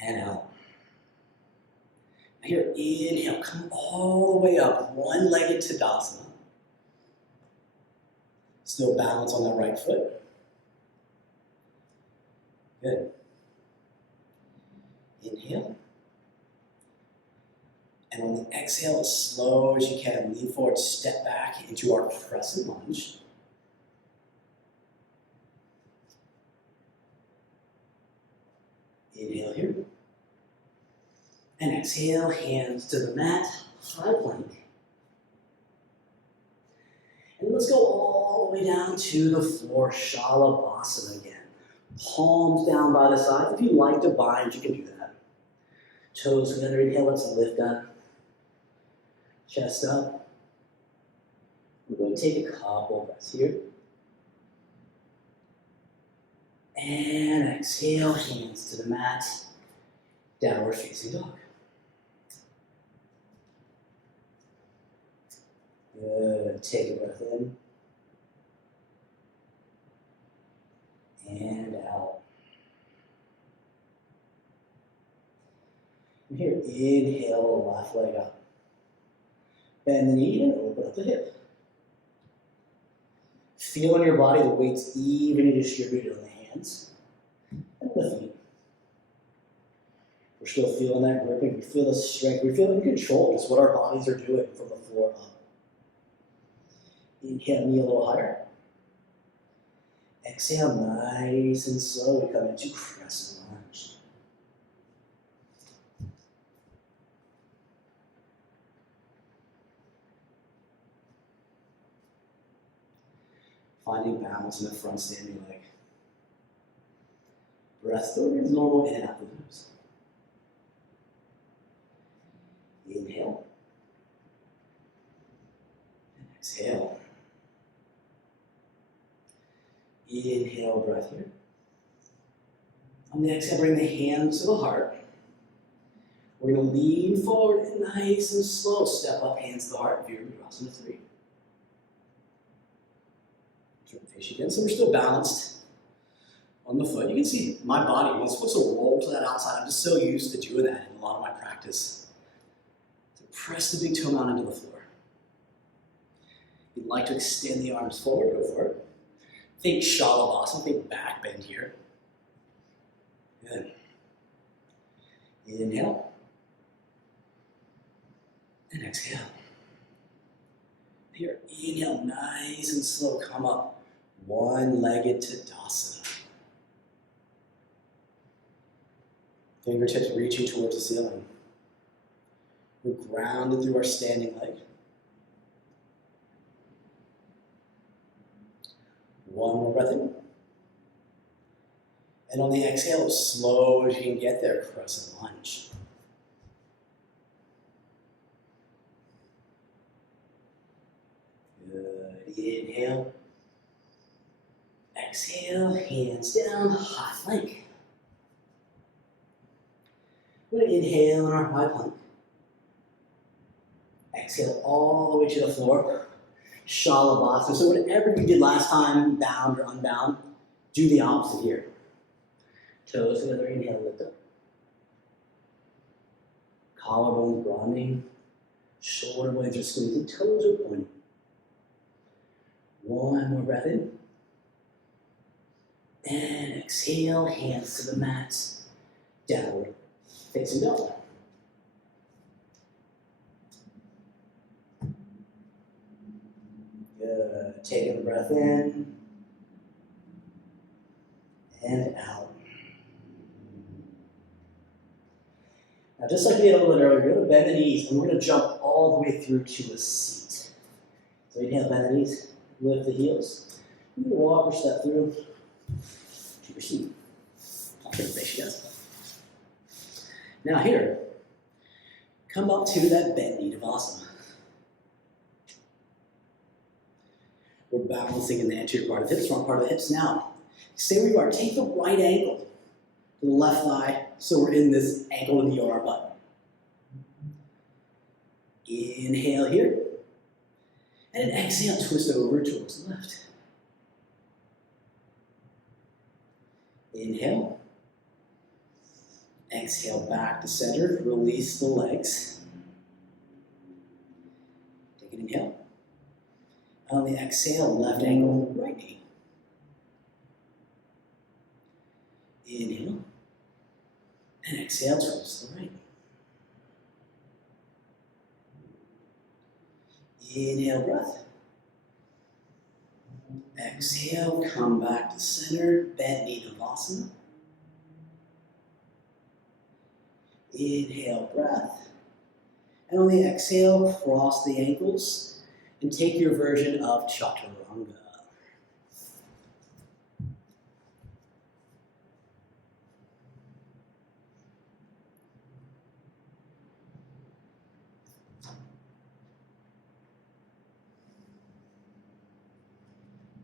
And out. Now here, inhale, come all the way up. One-legged Tadasana. Still balance on that right foot. Good. Inhale. And on the exhale, as slow as you can, lean forward, step back into our crescent lunge. Inhale here. And exhale, hands to the mat, high plank. And let's go all the way down to the floor, Shalabhasana again. Palms down by the sides. If you like to bind, you can do that. Toes together, inhale, let's lift up. Chest up. We're going to take a couple breaths here. And exhale, hands to the mat. Downward facing dog. Good. Take a breath in. And out. And here, inhale, left leg up. Bend the knee and open up the hip. Feel in your body the weight's evenly distributed on the hands and the feet. We're still feeling that gripping. We feel the strength. We feel in control just what our bodies are doing from the floor up. Inhale, knee a little higher. Exhale, nice and slow. We come into crescent lunge. Finding balance in the front standing leg. breath slowly as normal, in and out the nose. Inhale. And exhale. Inhale, breath here. On the exhale, bring the hands to the heart. We're going to lean forward and nice and slow. Step up, hands to the heart. Virabhadrasana 3. Turn the face again. So we're still balanced on the foot. You can see my body wants to roll to that outside. I'm just so used to doing that in a lot of my practice. So press the big toe mound into the floor. If you'd like to extend the arms forward, go for it. Think Shalabhasana, think back bend here. Good. Inhale. And exhale. Here, inhale, nice and slow, come up. One-legged Tadasana. Fingertips reaching towards the ceiling. We're grounded through our standing leg. One more breath in. And on the exhale, as slow as you can get there, crescent lunge. Good. Inhale. Exhale, hands down, high plank. We're going to inhale in our high plank. Exhale all the way to the floor. Shalabhasana. So whatever you did last time, bound or unbound, do the opposite here. Toes together, inhale, lift up. Collarbones broadening. Shoulder blades are squeezing, toes are pointing. One more breath in. And exhale, hands to the mat. Downward facing dog. Good. Taking a breath in. And out. Now, just like we did a little bit earlier, we're going to bend the knees and we're going to jump all the way through to a seat. So inhale, bend the knees, lift the heels. You can walk or step through to your seat. I'll turn the face, yes. Now here, come up to that bent knee Tadasana. We're balancing in the anterior part of the hips, front part of the hips. Now, stay where you are. Take the right ankle to the left thigh, so we're in this ankle to the or butt. Inhale here. And then exhale, twist over towards the left. Inhale. Exhale back to center. Release the legs. Take an inhale. On the exhale, left ankle, right knee. Inhale. And exhale, twist the right knee. Inhale, breath. Exhale, come back to center, bent knee Tadasana. Inhale, breath. And on the exhale, cross the ankles and take your version of Chaturanga.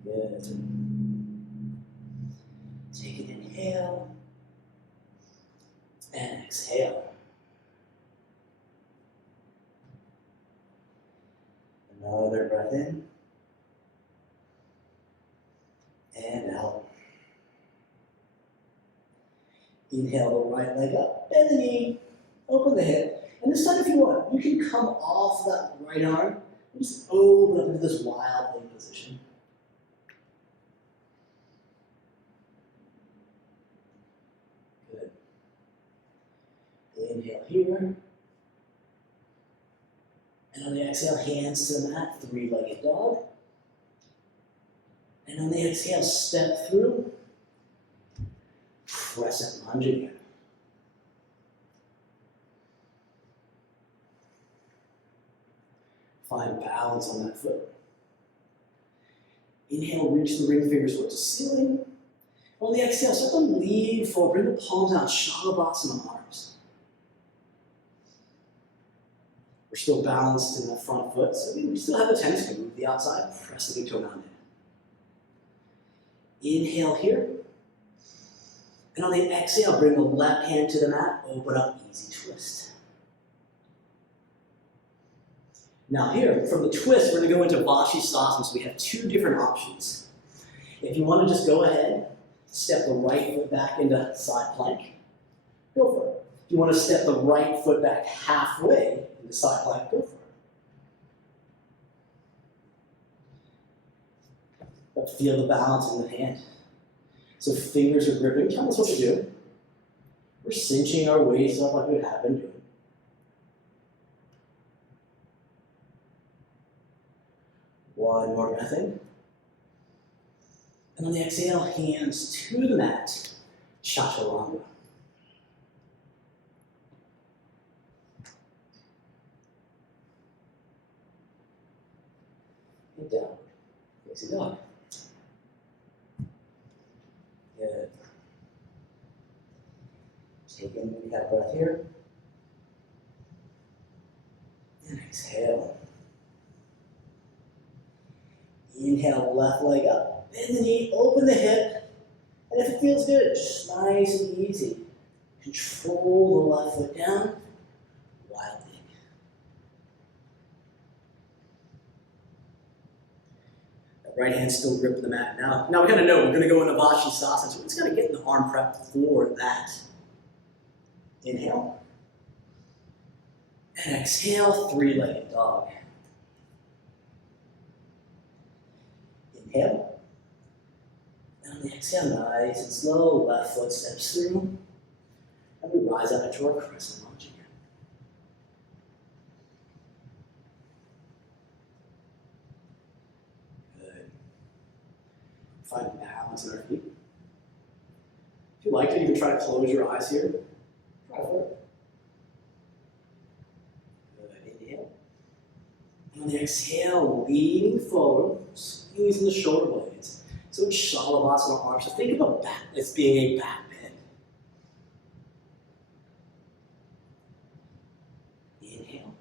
Good. Take an inhale and exhale. Another breath in and out. Inhale the right leg up, bend the knee, open the hip. And this time if you want, you can come off that right arm and just open up into this wild leg position. Good. Inhale here. And on the exhale, hands to the mat, three-legged dog. And on the exhale, step through, crescent lunge again. Find balance on that foot. Inhale, reach the ring fingers towards the ceiling. On the exhale, start to lean forward. Bring the palms out, Shalabhasana arms. We're still balanced in the front foot, so we still have a tendency to move the outside, pressing into an under. Inhale here. And on the exhale, bring the left hand to the mat, open up, easy twist. Now here, from the twist, we're going to go into Vashisthasana, so we have two different options. If you want to just go ahead, step the right foot back into side plank, go for it. If you want to step the right foot back halfway into side plank, go for it. But feel the balance in the hand. So fingers are gripping. Tell us what to do. We're cinching our waist up like we have been doing. One more breath in. And on the exhale, hands to the mat. Chaturanga. And down. Facing dog. Good. Take in maybe that breath here. And exhale. Inhale, left leg up. Bend the knee, open the hip. And if it feels good, just nice and easy. Control the left foot down. Wild thing. That right hand still gripping the mat. Now we gotta know we're gonna go into Vashisthasana, so we're just gonna get the arm prep for that. Inhale. And exhale, three-legged dog. Inhale. And on the exhale, nice and slow, left foot steps through. And we rise up into our crescent lunge again. Good. Find balance in our feet. If you like to, you can try to close your eyes here. Try for it. Good. Inhale. And on the exhale, leaning forward, squeezing the shoulder blades. So it's Shalabhasana arms. So think of a back as being a back bend. Inhale.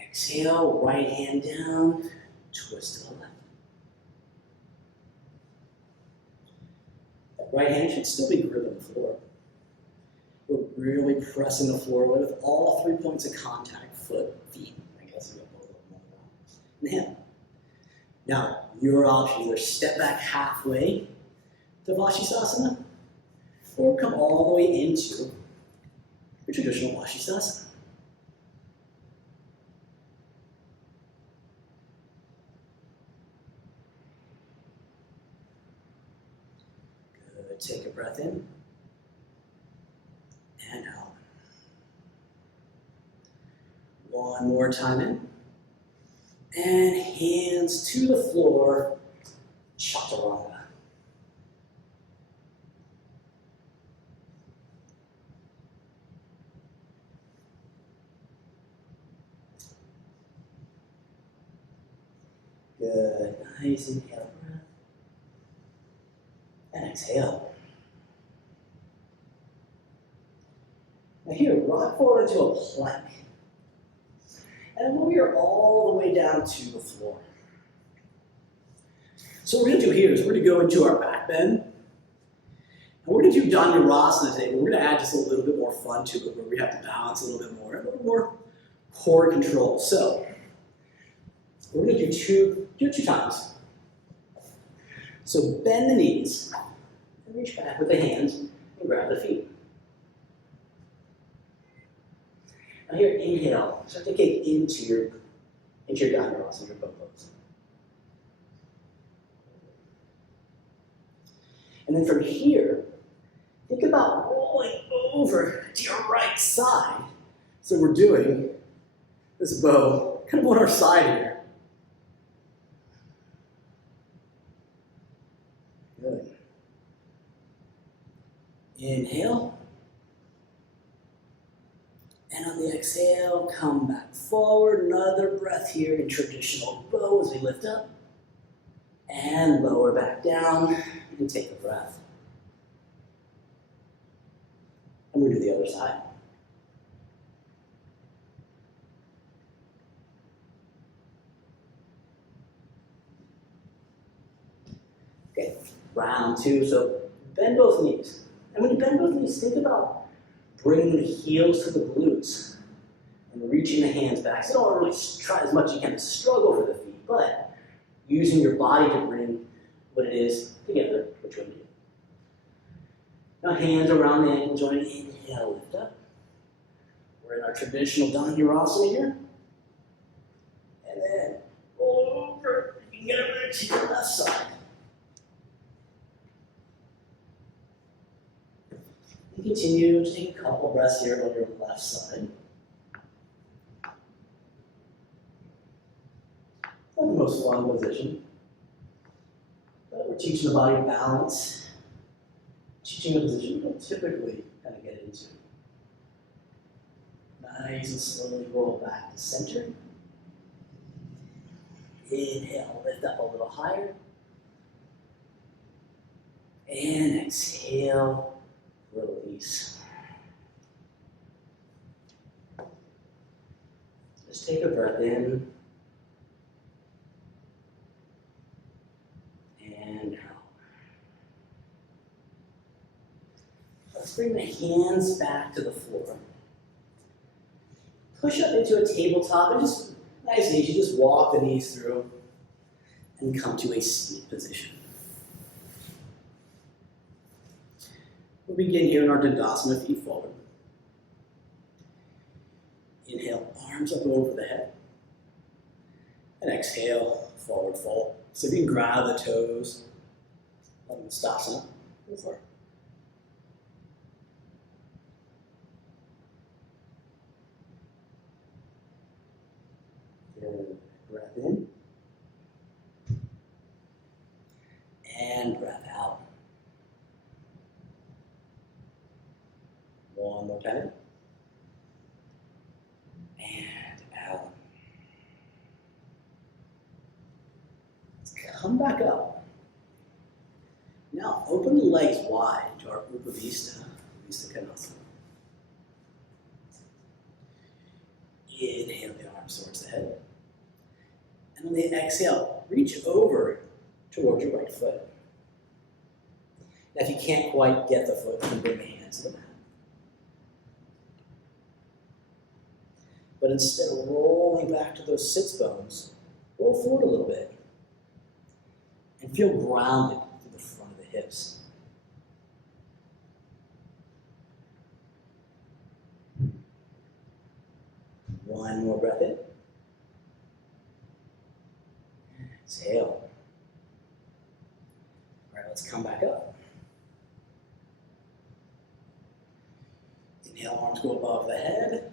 Exhale, right hand down, twist to the left. That right hand should still be gripping the floor. We're really pressing the floor away with all 3 points of contact, foot, feet. I guess we got both of them on the ground. And hand. Now, your option, either step back halfway to Vashisthasana, or come all the way into your traditional Vashisthasana. Good. Take a breath in and out. One more time in. And hands to the floor, Chaturanga. Good. Nice inhale breath. And exhale. Now here, rock forward into a plank. And we are all the way down to the floor. So what we're going to do here is we're going to go into our back bend. And we're going to do Dhanurasana today, but we're going to add just a little bit more fun to it, where we have to balance a little bit more core control. So we're going to do it two times. So bend the knees and reach back with the hands and grab the feet. Now here, inhale, start to kick into your Dhanurasana, your bow pose. And then from here, think about rolling over to your right side. So we're doing this bow kind of on our side here. Good. Inhale. And on the exhale, come back forward. Another breath here in traditional bow as we lift up. And lower back down. and take a breath. And we'll do the other side. Okay, round two. So bend both knees. And when you bend both knees, think about bringing the heels to the glutes and reaching the hands back. So don't really try as much as you can to struggle for the feet, but using your body to bring what it is together, which we'll do. Now hands around the ankle joint. Inhale, lift up. We're in our traditional Dhanurasana here. And then roll over. You can get over to your left side. And continue to take a couple breaths here on your left side. Not the most fun position, but we're teaching the body balance. Teaching a position we don't typically kind of get into. Nice and slowly roll back to center. Inhale, lift up a little higher. And exhale, release. Just take a breath in. And out. Let's bring the hands back to the floor. Push up into a tabletop and just, nice and easy, just walk the knees through and come to a seated position. We'll begin here in our Tadasana, feet forward. Inhale, arms up over the head. And exhale, forward fold. So if you can grab the toes, like Tadasana, go for it. Good. Breath in. And breath out. One more time. And out. Let's come back up. Now open the legs wide to our Upavista, Vista Konasana. Inhale the arms towards the head. And on the exhale, reach over towards your right foot. Now if you can't quite get the foot, you can bring the hands to the mat. But instead of rolling back to those sits bones, roll forward a little bit. And feel grounded to the front of the hips. One more breath in. Exhale. All right, let's come back up. Inhale, arms go above the head.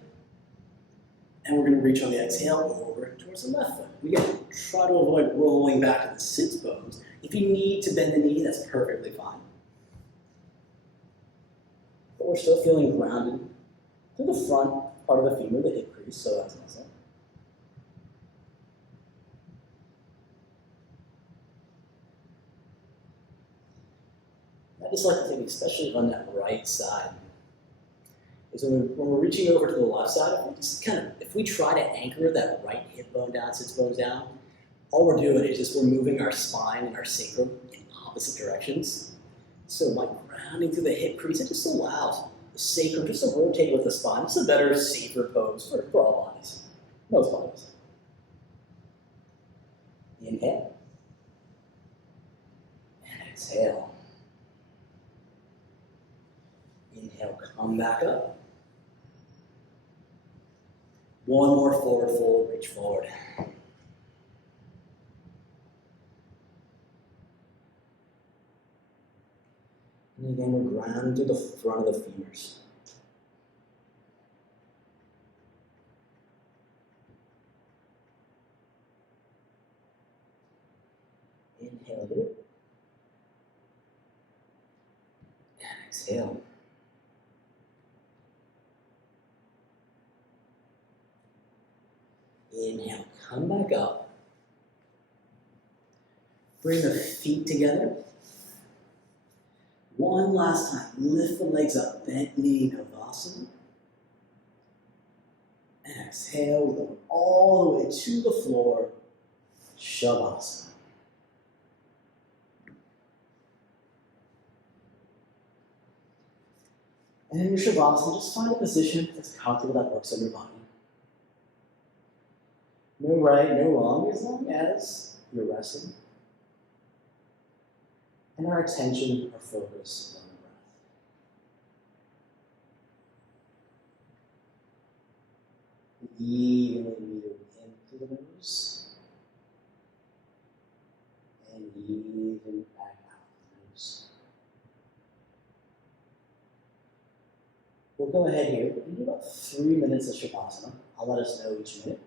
And we're going to reach on the exhale over towards the left foot. Again, try to avoid rolling back to the sits bones. If you need to bend the knee, that's perfectly fine. But we're still feeling grounded to the front part of the femur, the hip crease, so that's awesome. I just like to think, especially on that right side, is when we're reaching over to the left side, if we try to anchor that right hip bone down, sits bones down, all we're doing is just we're moving our spine and our sacrum in opposite directions. So by grounding through the hip crease, it just allows the sacrum just to rotate with the spine. It's a better, safer pose for all bodies, most bodies. Inhale. And exhale. Inhale, come back up. One more forward fold, reach forward. And again, we're grounding to the front of the femurs. Inhale here. And exhale. Inhale, come back up. Bring the feet together. one last time, lift the legs up, bent knee, Navasana. And exhale, we go all the way to the floor, Shavasana. And in your Shavasana, just find a position that's comfortable, that works on your body. No right, no wrong, as long as you're resting. And our attention, our focus on the breath. Evenly moving in through the nose. And even back out the nose. We'll go ahead here and do about 3 minutes of Shavasana. I'll let us know each minute.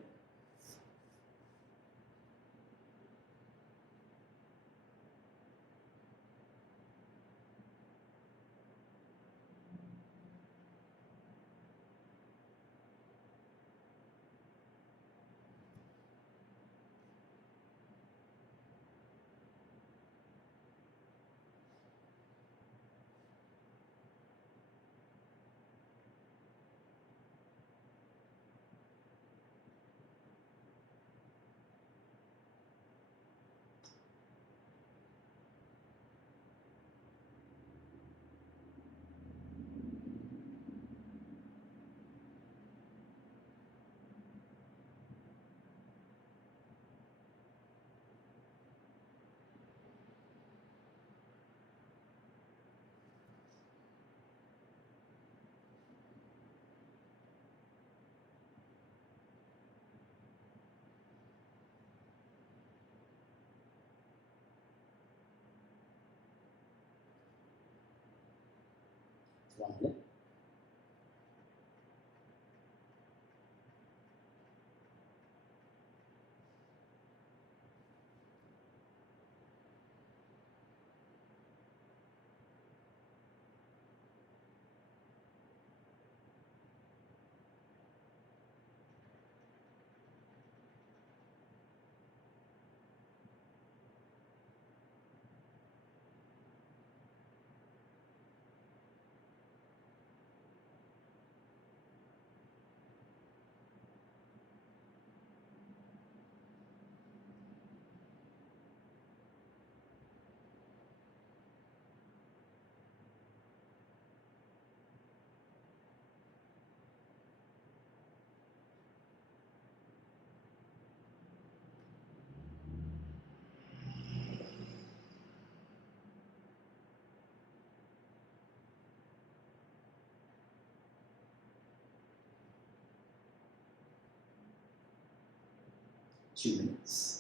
It's 1 minute. Two minutes.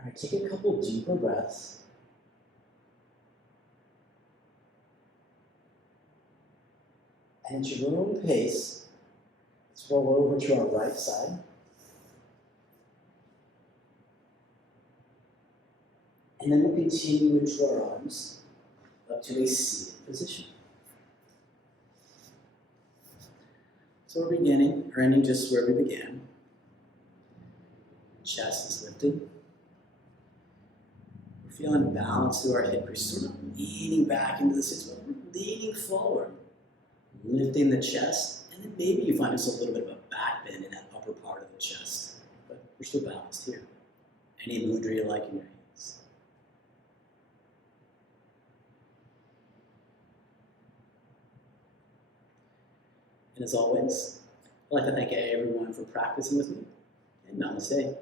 All right, take a couple deeper breaths. And at your own pace, let's roll over to our right side. And then we'll continue into our arms up to a seated position. So we're beginning, or ending just where we began. Chest is lifted. We're feeling balance through our hip crease, sort of leaning back into the sits, but we're leaning forward, lifting the chest, and then maybe you find just a little bit of a back bend in that upper part of the chest. But we're still balanced here. Any mudra you like in your hands. And as always, I'd like to thank everyone for practicing with me, and namaste.